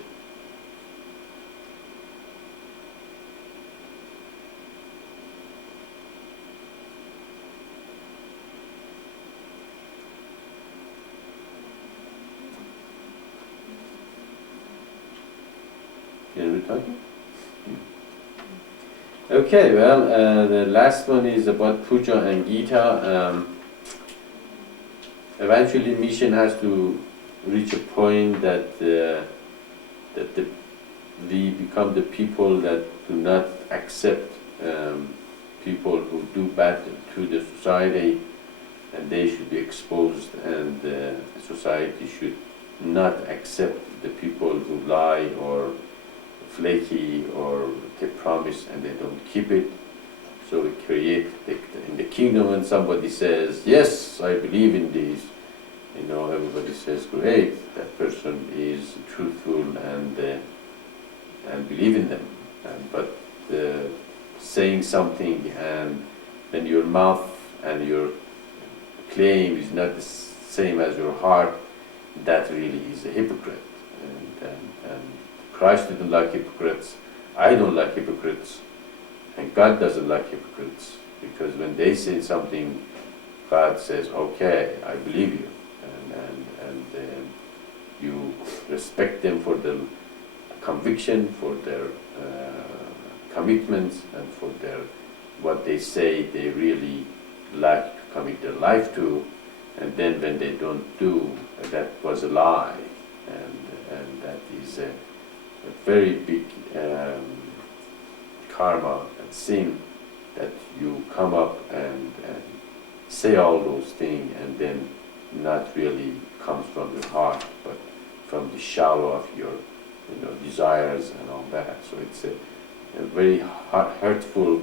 Talking? Okay, well, the last one is about puja and Gita. Eventually, mission has to reach a point that we become the people that do not accept people who do bad to the society, and they should be exposed, and society should not accept the people who lie or flaky or they promise and they don't keep it. So we create in the kingdom when somebody says, yes, I believe in this, you know, everybody says, great, that person is truthful and believe in them. But saying something and when your mouth and your claim is not the same as your heart, that really is a hypocrite. And Christ didn't like hypocrites, I don't like hypocrites, and God doesn't like hypocrites, because when they say something, God says, okay, I believe you, and you respect them for their conviction, for their commitments, and for their what they say they really like to commit their life to, and then when they don't do, that was a lie, and that is a very big karma and sin, that you come up and say all those things and then not really comes from your heart, but from the shallow of your desires and all that. So it's a very hurtful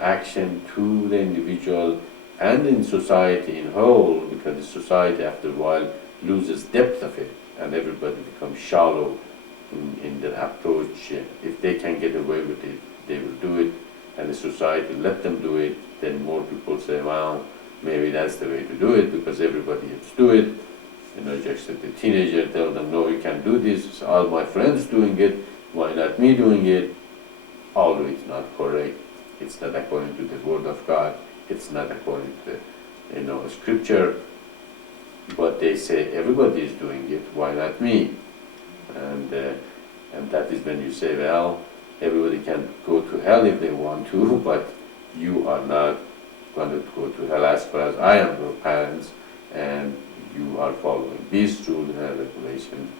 action to the individual and in society in whole, because the society after a while loses depth of it and everybody becomes shallow in their approach. If they can get away with it, they will do it, and the society let them do it, then more people say, well, maybe that's the way to do it because everybody else do it. Just that the teenager tell them, no, you can't do this, all my friends doing it, why not me doing it? Although it's not correct, it's not according to the word of God, it's not according to the scripture, but they say everybody is doing it, why not me? And that is when you say, well, everybody can go to hell if they want to, but you are not going to go to hell as far as I am your parents, and you are following these rules and regulations.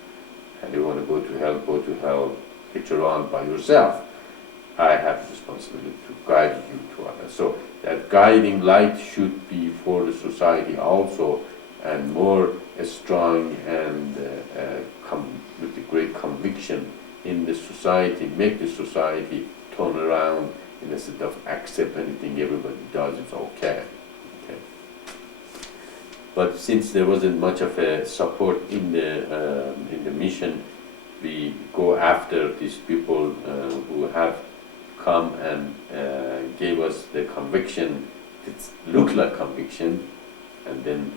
And you want to go to hell later on by yourself. I have the responsibility to guide you to others. So that guiding light should be for the society also, and more strong and with a great conviction in the society, make the society turn around instead of accept anything everybody does, it's okay. But since there wasn't much of a support in the mission, we go after these people who have come and gave us the conviction. It looked like conviction, and then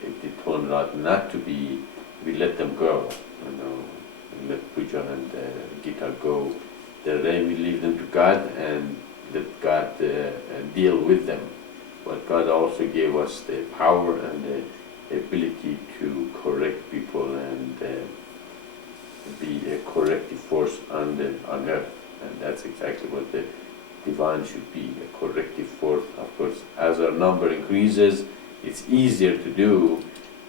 it turned out not to be. We let them go. We let Puja and Gita go. Then we leave them to God and let God deal with them. But God also gave us the power and the ability to correct people and be a corrective force on earth. And that's exactly what the divine should be, a corrective force. Of course, as our number increases, it's easier to do.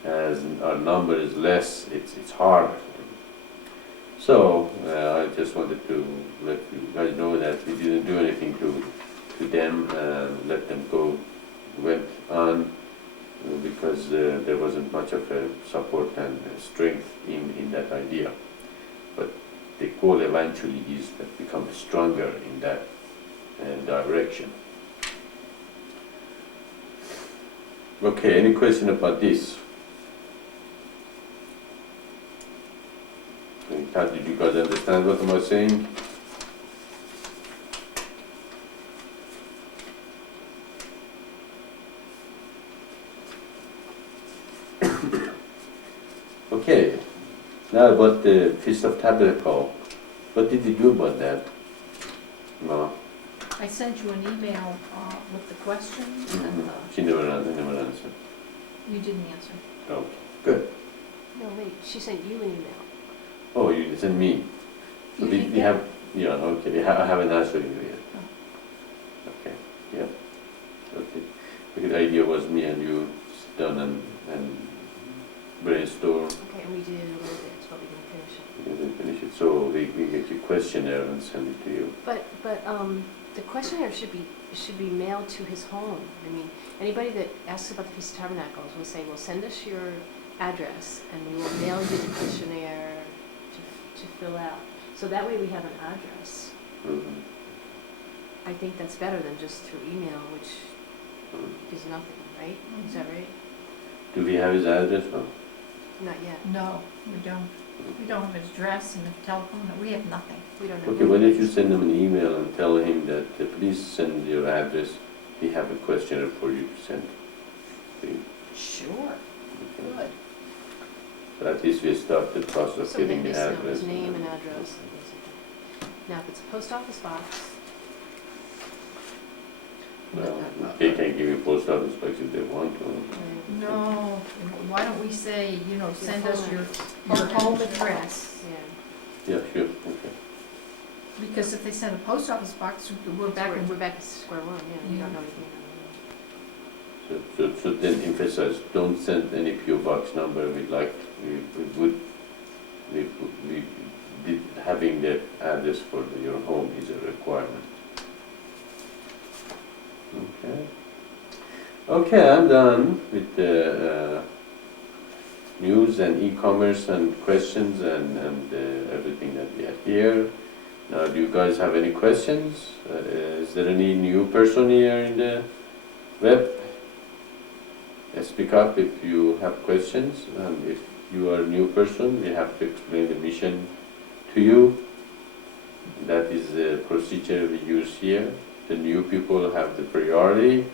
As our number is less, it's harder. So I just wanted to let you guys know that we didn't do anything to them, let them go, went on, because there wasn't much of a support and strength in that idea. But the goal eventually is that become stronger in that direction. Okay, any question about this? Did you guys understand what I was saying? Okay, now about the Feast of Tabernacle. What did you do about that? No. I sent you an email with the questions, and She never answered. you didn't answer. Okay, good. No, wait, she sent you an email. Oh, you sent me. So You we didn't get have, yeah, okay, I haven't answered you yet. Okay, yeah. Okay. Because the idea was me and you sit down and brainstorm. Okay, and we did a little bit, but we didn't finish it. We didn't finish it, so we get your questionnaire and send it to you. But the questionnaire should be mailed to his home. I mean, anybody that asks about the Feast of Tabernacles will say, well, send us your address and we will mail you the questionnaire to fill out. So that way we have an address. Mm-hmm. I think that's better than just through email, which is nothing, right? Is that right? Do we have his address? No. Not yet. No, we don't. We don't have his address and his telephone, we have nothing. We don't know. Okay, why don't you send him an email and tell him that please send your address. We have a questionnaire for you to send. Okay. Sure, Okay. good. So at least we start the process of So getting maybe the address. his name and address. And things like that. Now, if it's a post office box, Well, they can give you post office box if they want to. No, why don't we say, send us your phone home address. address? Yeah. Yeah, sure, okay. Because if they send a post office box, we're back in. We're back to square one, yeah, we Yeah. don't know anything. So then emphasize, don't send any PO box number. We did having the address for your home is a requirement. Okay. Okay, I'm done with the news and e-commerce and questions and everything that we have here. Now, do you guys have any questions? Is there any new person here in the web? Speak up if you have questions. And if you are a new person, we have to explain the mission to you. That is the procedure we use here. The new people have the priority.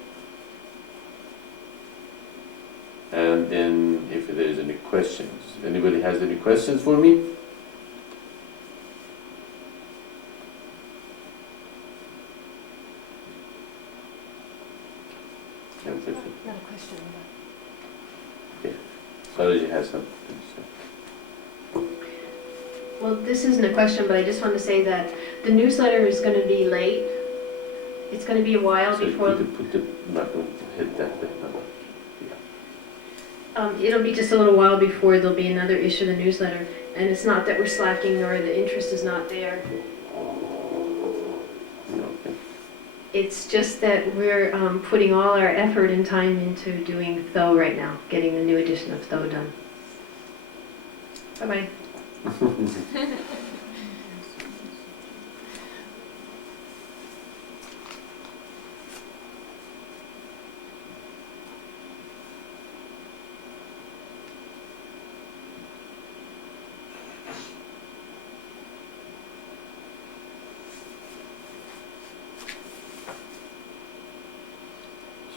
And then if there is any questions. Anybody has any questions for me? Everything. Not a question, but Sarojini has something to Well, this isn't a question, but I just want to say that the newsletter is going to be late. It's going to be a while say. So before, put the button, hit that button. it'll be just a little while before there'll be another issue of the newsletter. And it's not that we're slacking or the interest is not there. Okay. It's just that we're putting all our effort and time into doing Tho right now, getting the new edition of Tho done. Bye-bye.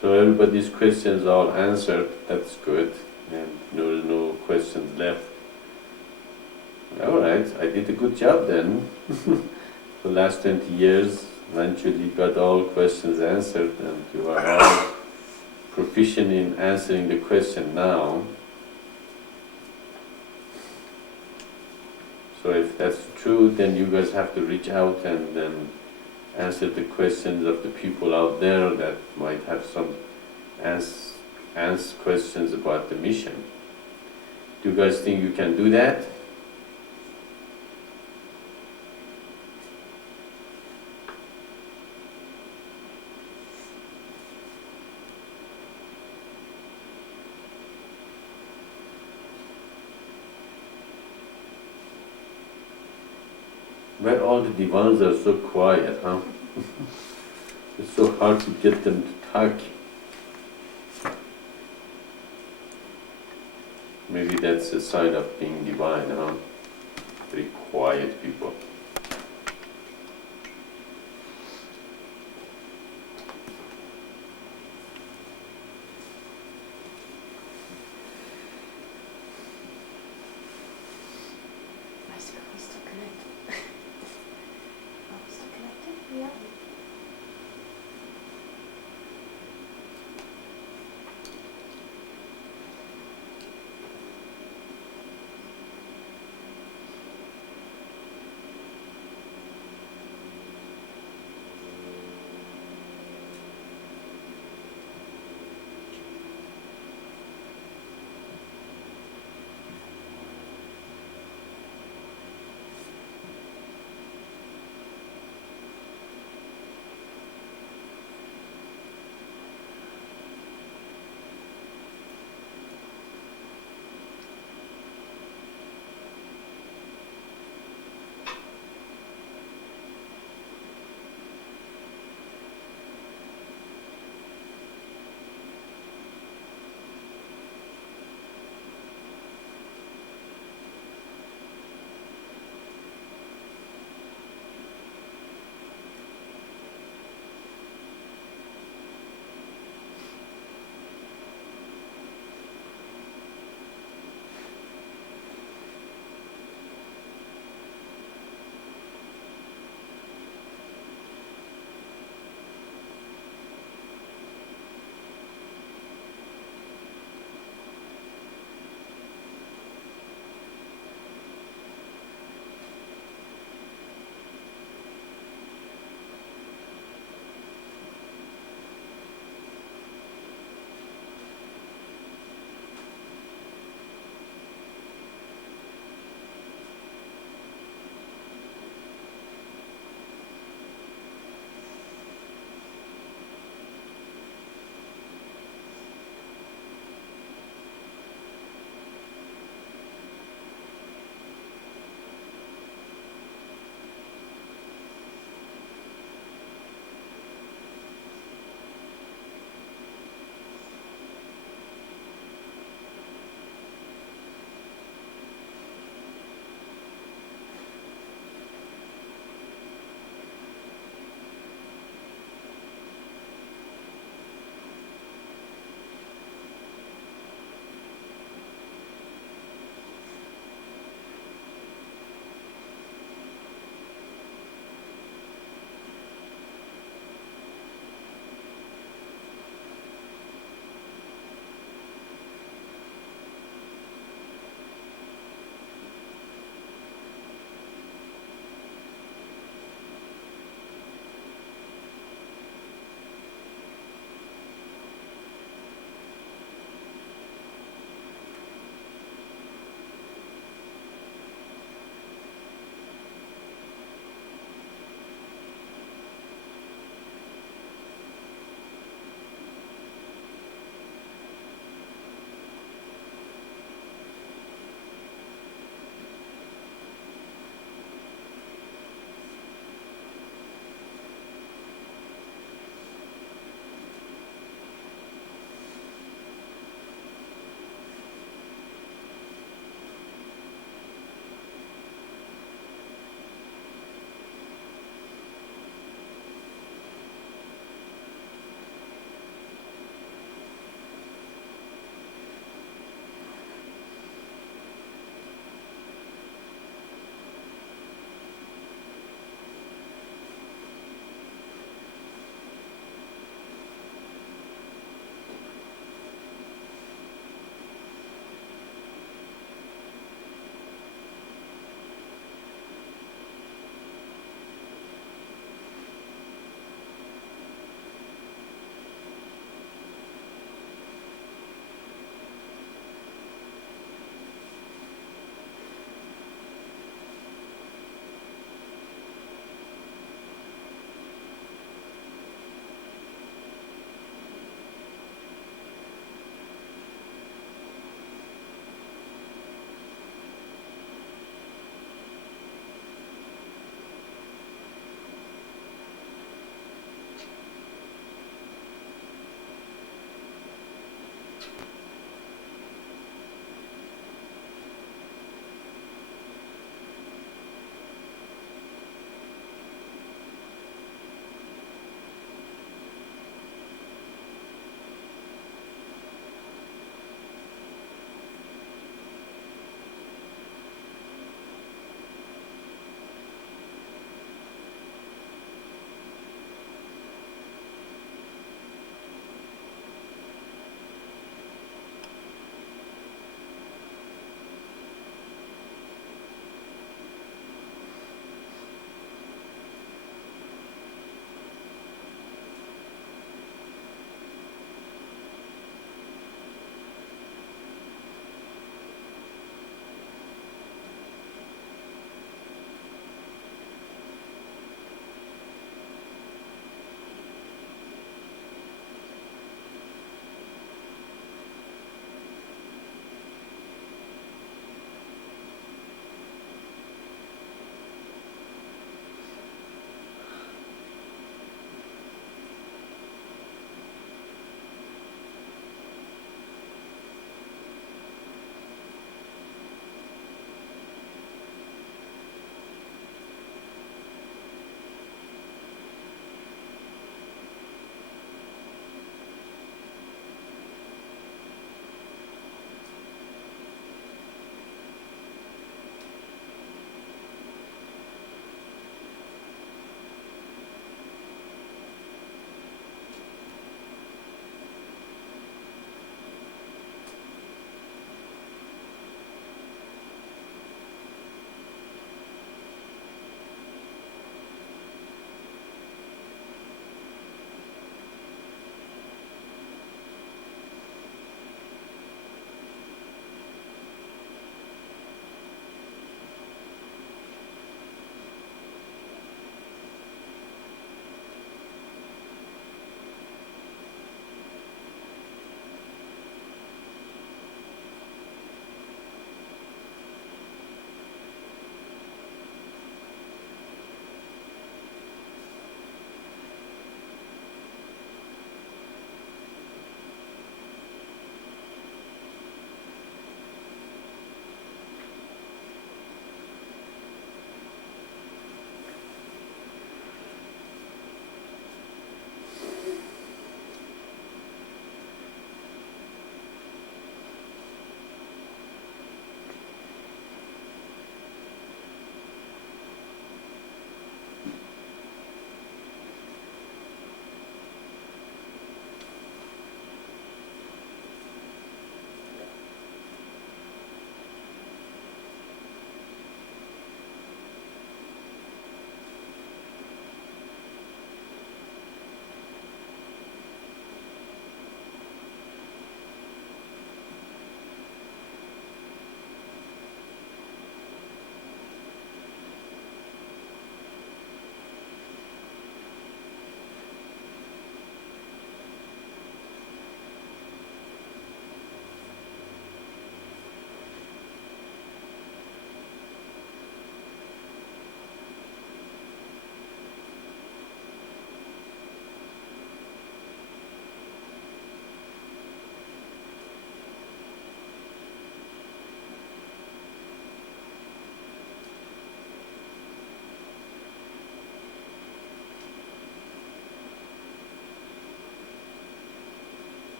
So everybody's questions all answered, that's good, and no questions left. All right, I did a good job then. The last 20 years, eventually got all questions answered, and you are all proficient in answering the question now. So if that's true, then you guys have to reach out and then answer the questions of the people out there that might have some ask questions about the mission. Do you guys think you can do that? Where all the divans are so quiet, huh? It's so hard to get them to talk. Maybe that's a sign of being divine, huh? Very quiet people. I see we're still connected. Are we still connected? Yeah.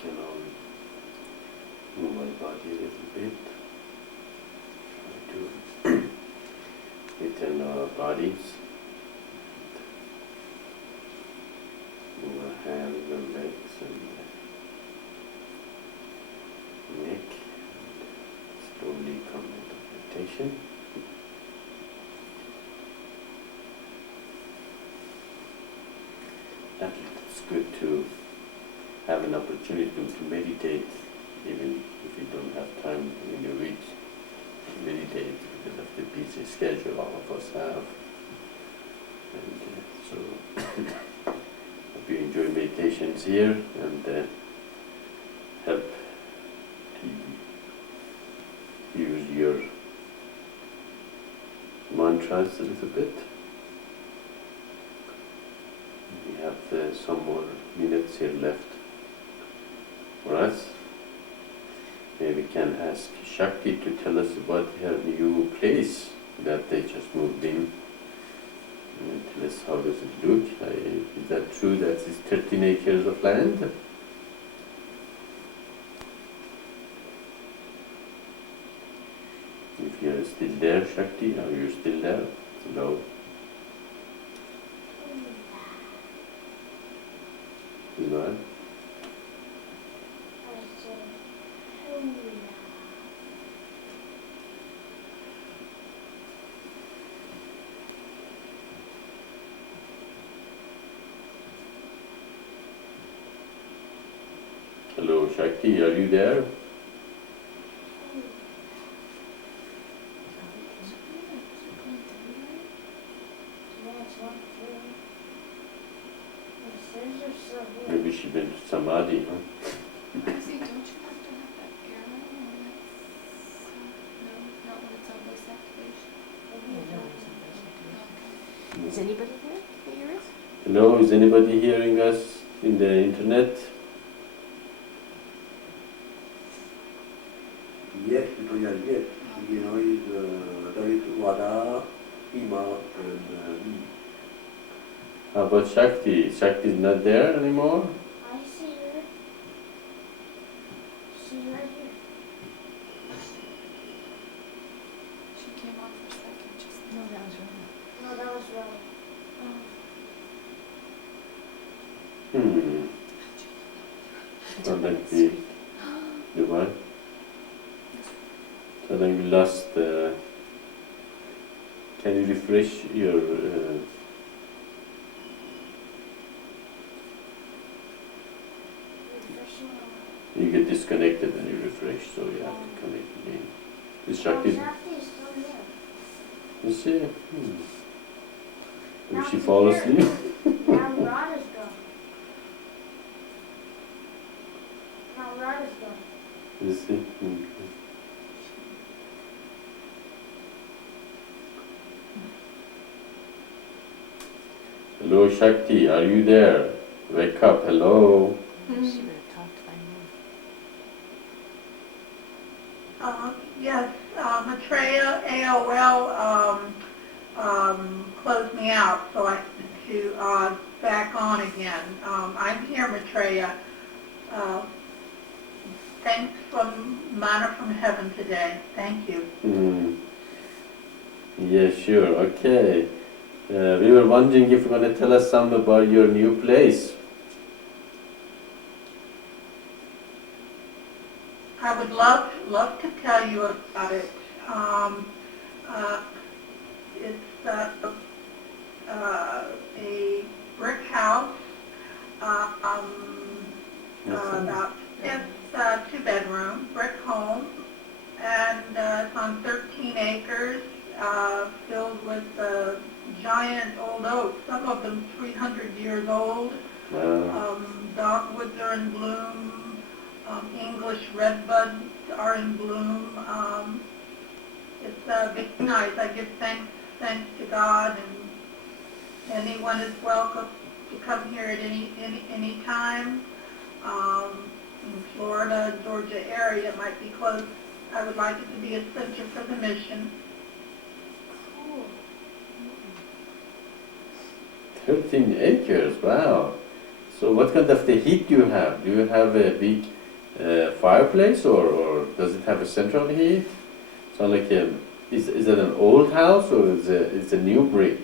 can move my body a little bit. Try to return our bodies. Move our hands and legs and neck. Slowly come into meditation. And it's good to have an opportunity to meditate, even if you don't have time in your week to meditate because of the busy schedule all of us have. And so hope you enjoy meditations here and help to use your mantras a little bit. We have some more minutes here left for us. Maybe we can ask Shakti to tell us about her new place that they just moved in. And tell us how does it look. Is that true that it's 13 acres of land? If you're still there, Shakti, are you still there? Hello? What? Hello, Shakti, are you there? Maybe she went to Samadhi, huh? I think, don't you have to have that arrow when it's, no, not when it's on voice activation? Okay. Is anybody there that you're with? Hello, is anybody hearing us in the internet? Yes, Maitreya, yes. You know, there is Wada, Ima, and me. How about Shakti? Shakti is not there anymore? I see her. She's right here. She came on for a second, just. No, that was wrong. No, that was right. So that we, the what? So then we lost, can you refresh your, you get disconnected and you refresh, so you have to connect again. Is Shakti, Shakti is still there. is she? Maybe she fall asleep? Now Rod is gone. Now Rod is gone. Is she? Hello Shakti, are you there? Wake up, hello. She would have talked by now. Yes, Maitreya, AOL closed me out, so I had to back on again. I'm here, Maitreya. Thanks from manna from heaven today. Thank you. Yeah, sure, okay. We were wondering if you're going to tell us something about your new place. I would love to tell you about it. It's a brick house, about it's 2-bedroom brick home, and it's on 13 acres, filled with giant old oaks. Some of them 300 years old. Dogwoods are in bloom. English redbuds are in bloom. It's very nice. I give thanks to God, and anyone is welcome to come here at any time. In Florida, Georgia area, it might be close. I would like it to be a center for the mission. Cool. 13 acres, wow. So what kind of the heat do you have? Do you have a big fireplace, or does it have a central heat? So like, is it an old house, or is a new brick?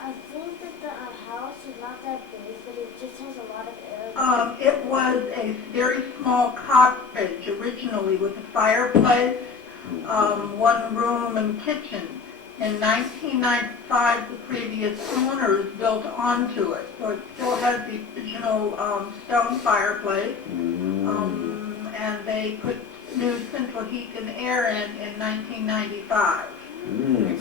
I think that the house is not that big, but it just has a lot of air. It was a very small cottage originally with a fireplace, one room and kitchen. In 1995, the previous owners built onto it, so it still has the original stone fireplace. And they put new central heat and air in 1995.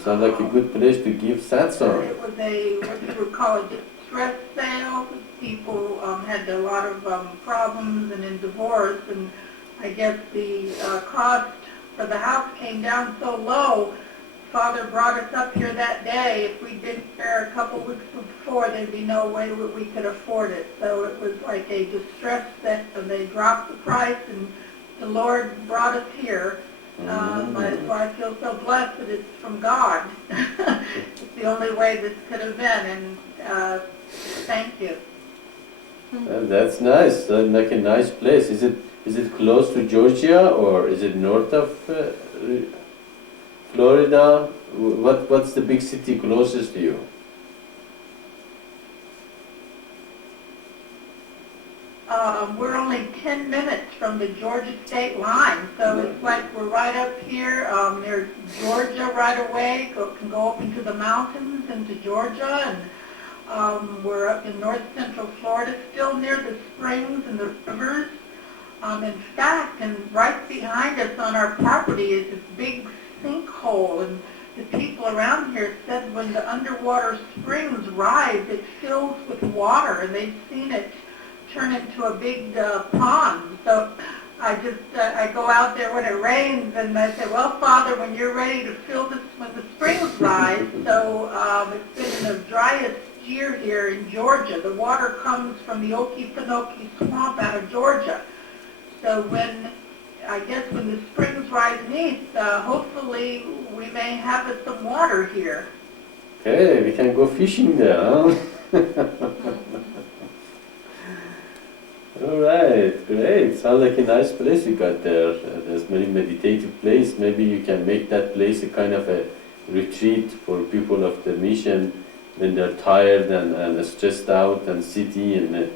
Sounds like a good place to give satsang. It was a, what you would call a distress sale. People had a lot of problems and in divorce, and I guess the cost for the house came down so low. Father brought us up here that day. If we'd been there a couple weeks before, there'd be no way we could afford it. So it was like a distress sale, and they dropped the price, and the Lord brought us here. That's why I feel so blessed that it's from God. It's the only way this could have been, and thank you. That's nice. That's like a nice place. Is it close to Georgia, or is it north of Florida? What's the big city closest to you? We're only 10 minutes from the Georgia state line, so it's like we're right up here. There's Georgia right away, can go up into the mountains into Georgia, and we're up in north central Florida, still near the springs and the rivers. In fact, and right behind us on our property is this big sinkhole, and the people around here said when the underwater springs rise, it fills with water, and they've seen it turn into a big pond. So I go out there when it rains, and I say, well, Father, when you're ready to fill this, when the springs rise, so it's been the driest year here in Georgia. The water comes from the Okefenokee swamp out of Georgia. So when the springs rise east, hopefully we may have some water here. Okay, we can go fishing there, huh? All right, great. Sounds like a nice place you got there. There's many meditative place. Maybe you can make that place a kind of a retreat for people of the mission when they're tired and stressed out and city, and the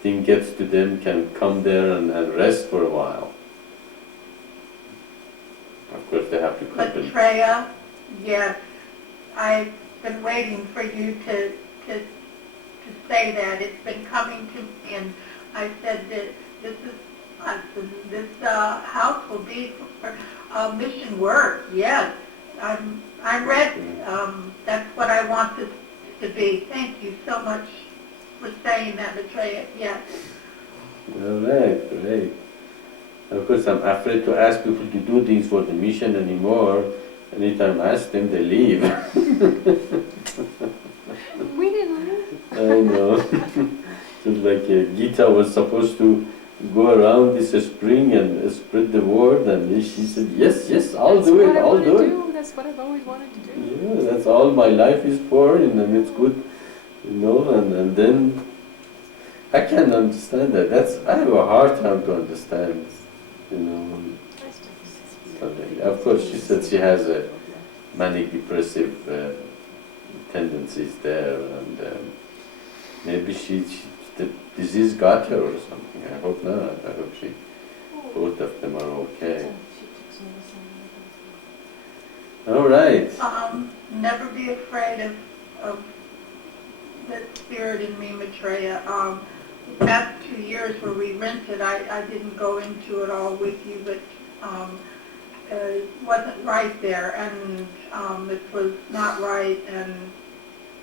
thing gets to them, can come there and rest for a while. Of course, they have to come. Maitreya, yes, I've been waiting for you to say that. It's been coming to me, and I said that this is us, and this house will be for mission work. Yes, I'm ready. That's what I want this to be. Thank you so much for saying that, Maitreya. Yes. All right, great. Of course, I'm afraid to ask people to do things for the mission anymore. Anytime I ask them, they leave. We didn't leave. I know. Just like Gita was supposed to go around this spring and spread the word, and she said, yes, I'll do it. That's what I've always wanted to do. Yeah, that's all my life is for, and it's good, and then I can't understand that. I have a hard time to understand, something. Of course, she said she has a manic depressive tendencies there, and maybe the disease got her or something. I hope not. I hope both of them are okay. All right. Never be afraid of the spirit in me, Maitreya. The past 2 years where we rented, I didn't go into it all with you, but it wasn't right there, and it was not right, and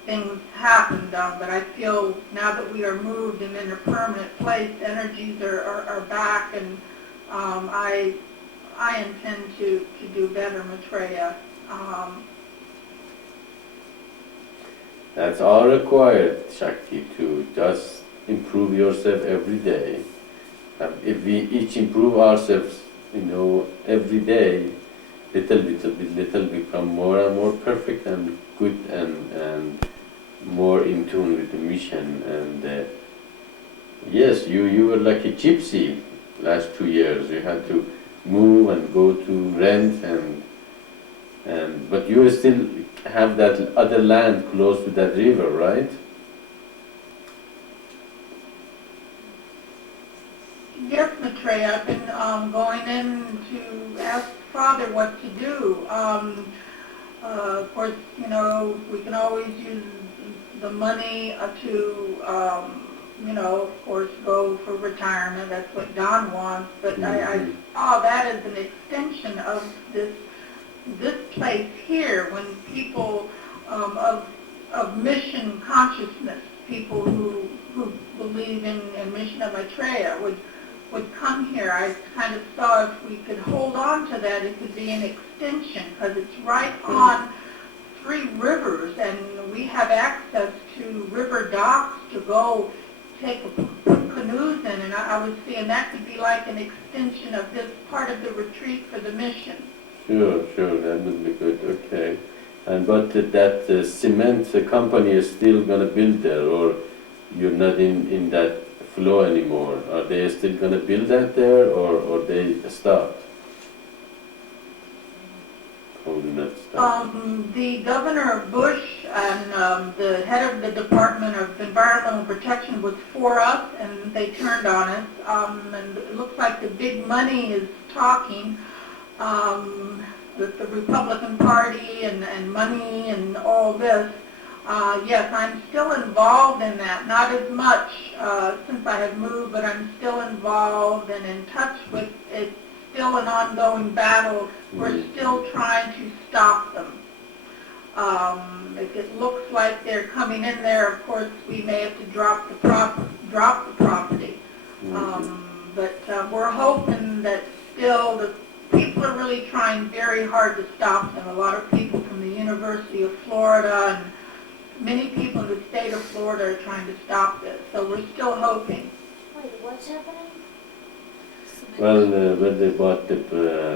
things happened. But I feel now that we are moved and in a permanent place, energies are back, and I intend to do better, Maitreya. That's all required, Shakti, to just improve yourself every day. If we each improve ourselves, every day, little become more and more perfect and good and more in tune with the mission, and Yes, you were like a gypsy last 2 years. You had to move and go to rent and but you still have that other land close to that river, right? Yes, Maitreya, I've been going in to ask Father what to do. Of course, you know, we can always use the money to, you know, of course, go for retirement. That's what Don wants. But I Mhm. saw that as an extension of this place here when people of mission consciousness, people who believe in mission of Maitreya would come here. I kind of saw if we could hold on to that, it could be an extension because it's right on 3 rivers, and we have access to river docks to go put canoes in, and I was seeing that could be like an extension of this part of the retreat for the mission. Sure, sure, that would be good. Okay. And but that cement company is still gonna build there, or you're not in that flow anymore? Are they still gonna build that there, or they stopped? Or do not stop? The governor of Bush and the head of the Department of Environmental Protection was for us, and they turned on us. And it looks like the big money is talking. With the Republican Party and money and all this. Yes, I'm still involved in that. Not as much since I have moved, but I'm still involved and in touch with it. Still an ongoing battle. We're still trying to stop them. If it looks like they're coming in there, of course, we may have to drop the property. But we're hoping that still the people are really trying very hard to stop them. A lot of people from the University of Florida and many people in the state of Florida are trying to stop this. So we're still hoping. Wait, what's happening? Well, when they bought the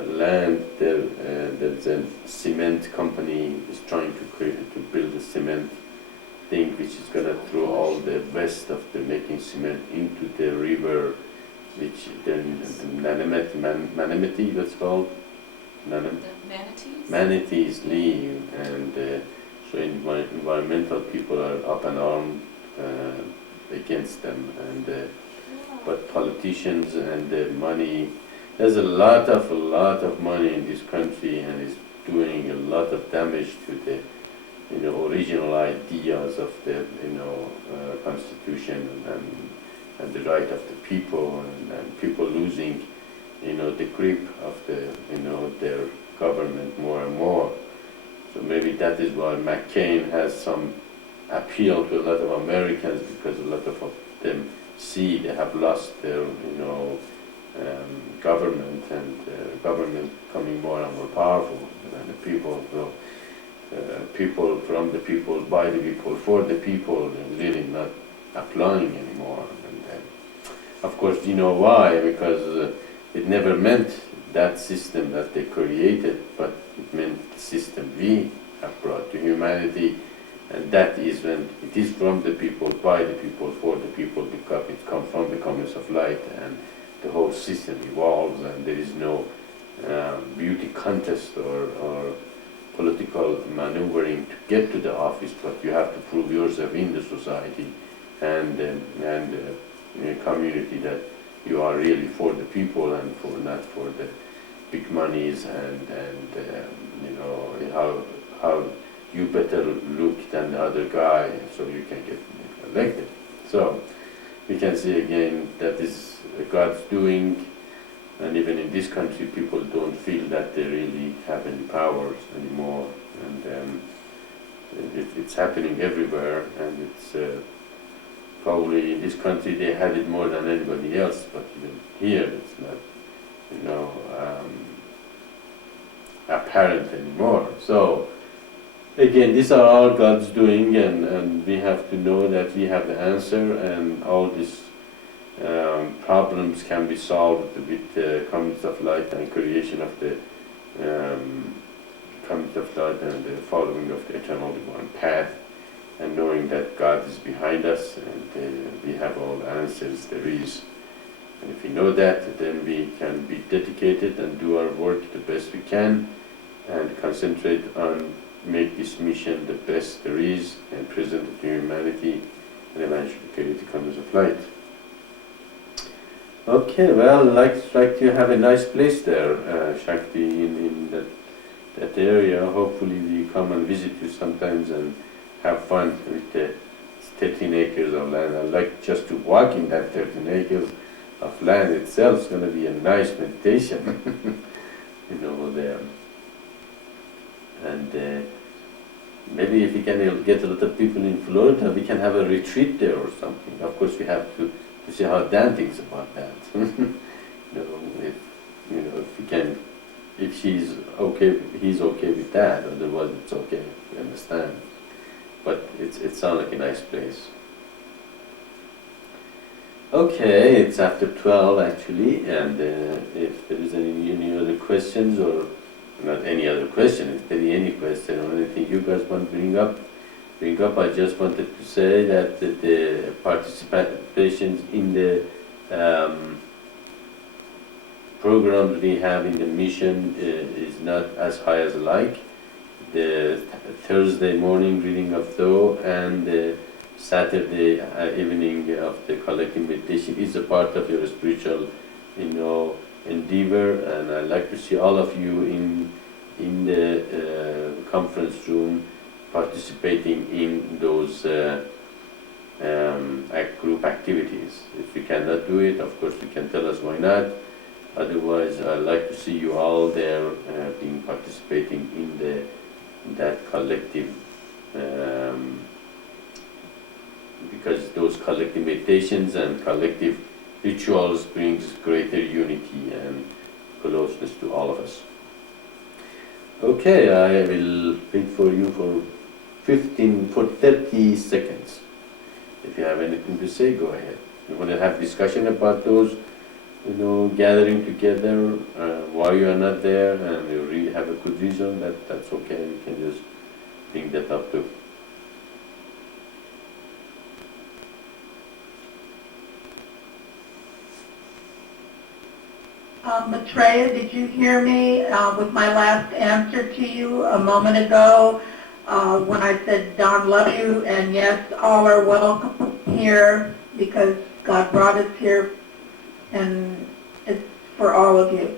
land, there's a cement company is trying to build a cement thing, which is gonna throw all the waste of the making cement into the river, which then Manamity, what's called? The manatees? Manatees leave, and so environmental people are up and armed against them, and but politicians and the money, there's a lot of money in this country, and it's doing a lot of damage to the original ideas of the constitution and the right of the people, and people losing the grip of their government more and more. So maybe that is why McCain has some appeal to a lot of Americans, because a lot of them see they have lost their government, and government becoming more and more powerful, and the people, people from the people, by the people, for the people, really not applying anymore. And of course, you know why? Because it never meant that system that they created, but it meant the system we have brought to humanity. And that is when it is from the people, by the people, for the people, because it comes from the commerce of light, and the whole system evolves, and there is no beauty contest or political maneuvering to get to the office, but you have to prove yourself in the society and community that you are really for the people, and for not for the big monies, and how you better look than the other guy so you can get elected. So we can see again that is God's doing, and even in this country people don't feel that they really have any powers anymore, and it's happening everywhere, and it's probably in this country they had it more than anybody else, but even here it's not apparent anymore. So again, these are all God's doing, and we have to know that we have the answer, and all these problems can be solved with the comings of light and creation of the comings of light and the following of the eternal divine path. and knowing that God is behind us and we have all the answers there is. And if we know that, then we can be dedicated and do our work the best we can and concentrate on make this mission the best there is and present it to humanity and eventually carry it economies of light. Okay, well, like to have a nice place there, Shakti, in that area. Hopefully we come and visit you sometimes and have fun with the 13 acres of land. I like just to walk in that 13 acres of land itself. It's going to be a nice meditation, there. And maybe if we can get a lot of people in Florida, we can have a retreat there or something. Of course, we have to see how Dan thinks about that. If we can, if he's okay with that. Otherwise, it's okay. We understand. But it sounds like a nice place. Okay, it's after 12 actually, and if there is any other questions, or not any other question, if there is any question or anything you guys want to bring up, I just wanted to say that the participation in the programs we have in the mission is not as high as I like. The Thursday morning reading of Though and the Saturday evening of the collective meditation is a part of your spiritual, endeavor, and I'd like to see all of you in the conference room participating in those group activities. If you cannot do it, of course you can tell us why not. Otherwise, I'd like to see you all there participating in that collective, because those collective meditations and collective rituals brings greater unity and closeness to all of us. Okay, I will wait for you for 30 seconds. If you have anything to say, go ahead. You want to have discussion about those, gathering together, why you are not there, and you really have a good reason, that's okay. You can just bring that up too. Maitreya, did you hear me with my last answer to you a moment ago when I said, Don, love you, and yes, all are welcome here because God brought us here and it's for all of you.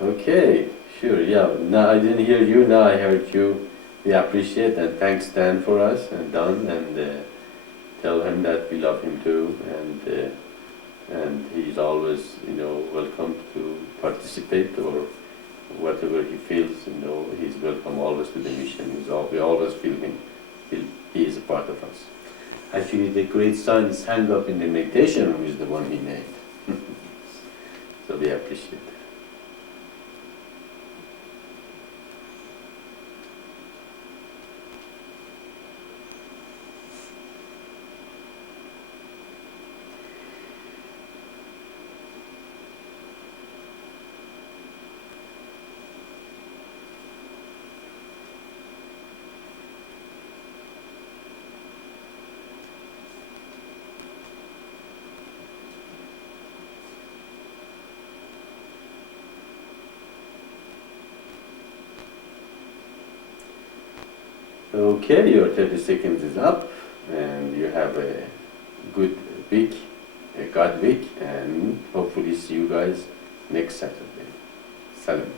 Okay, sure, yeah. Now I didn't hear you, now I heard you. We appreciate and thanks Dan for us and Don, and tell him that we love him too, and he's always, welcome to participate or whatever he feels, he's welcome always to the mission. We always feel he is a part of us. Actually, the great sign is hang up in the meditation room is the one he made. So we appreciate that. Okay, your 30 seconds is up, and you have a good week, a God week, and hopefully see you guys next Saturday. Salam.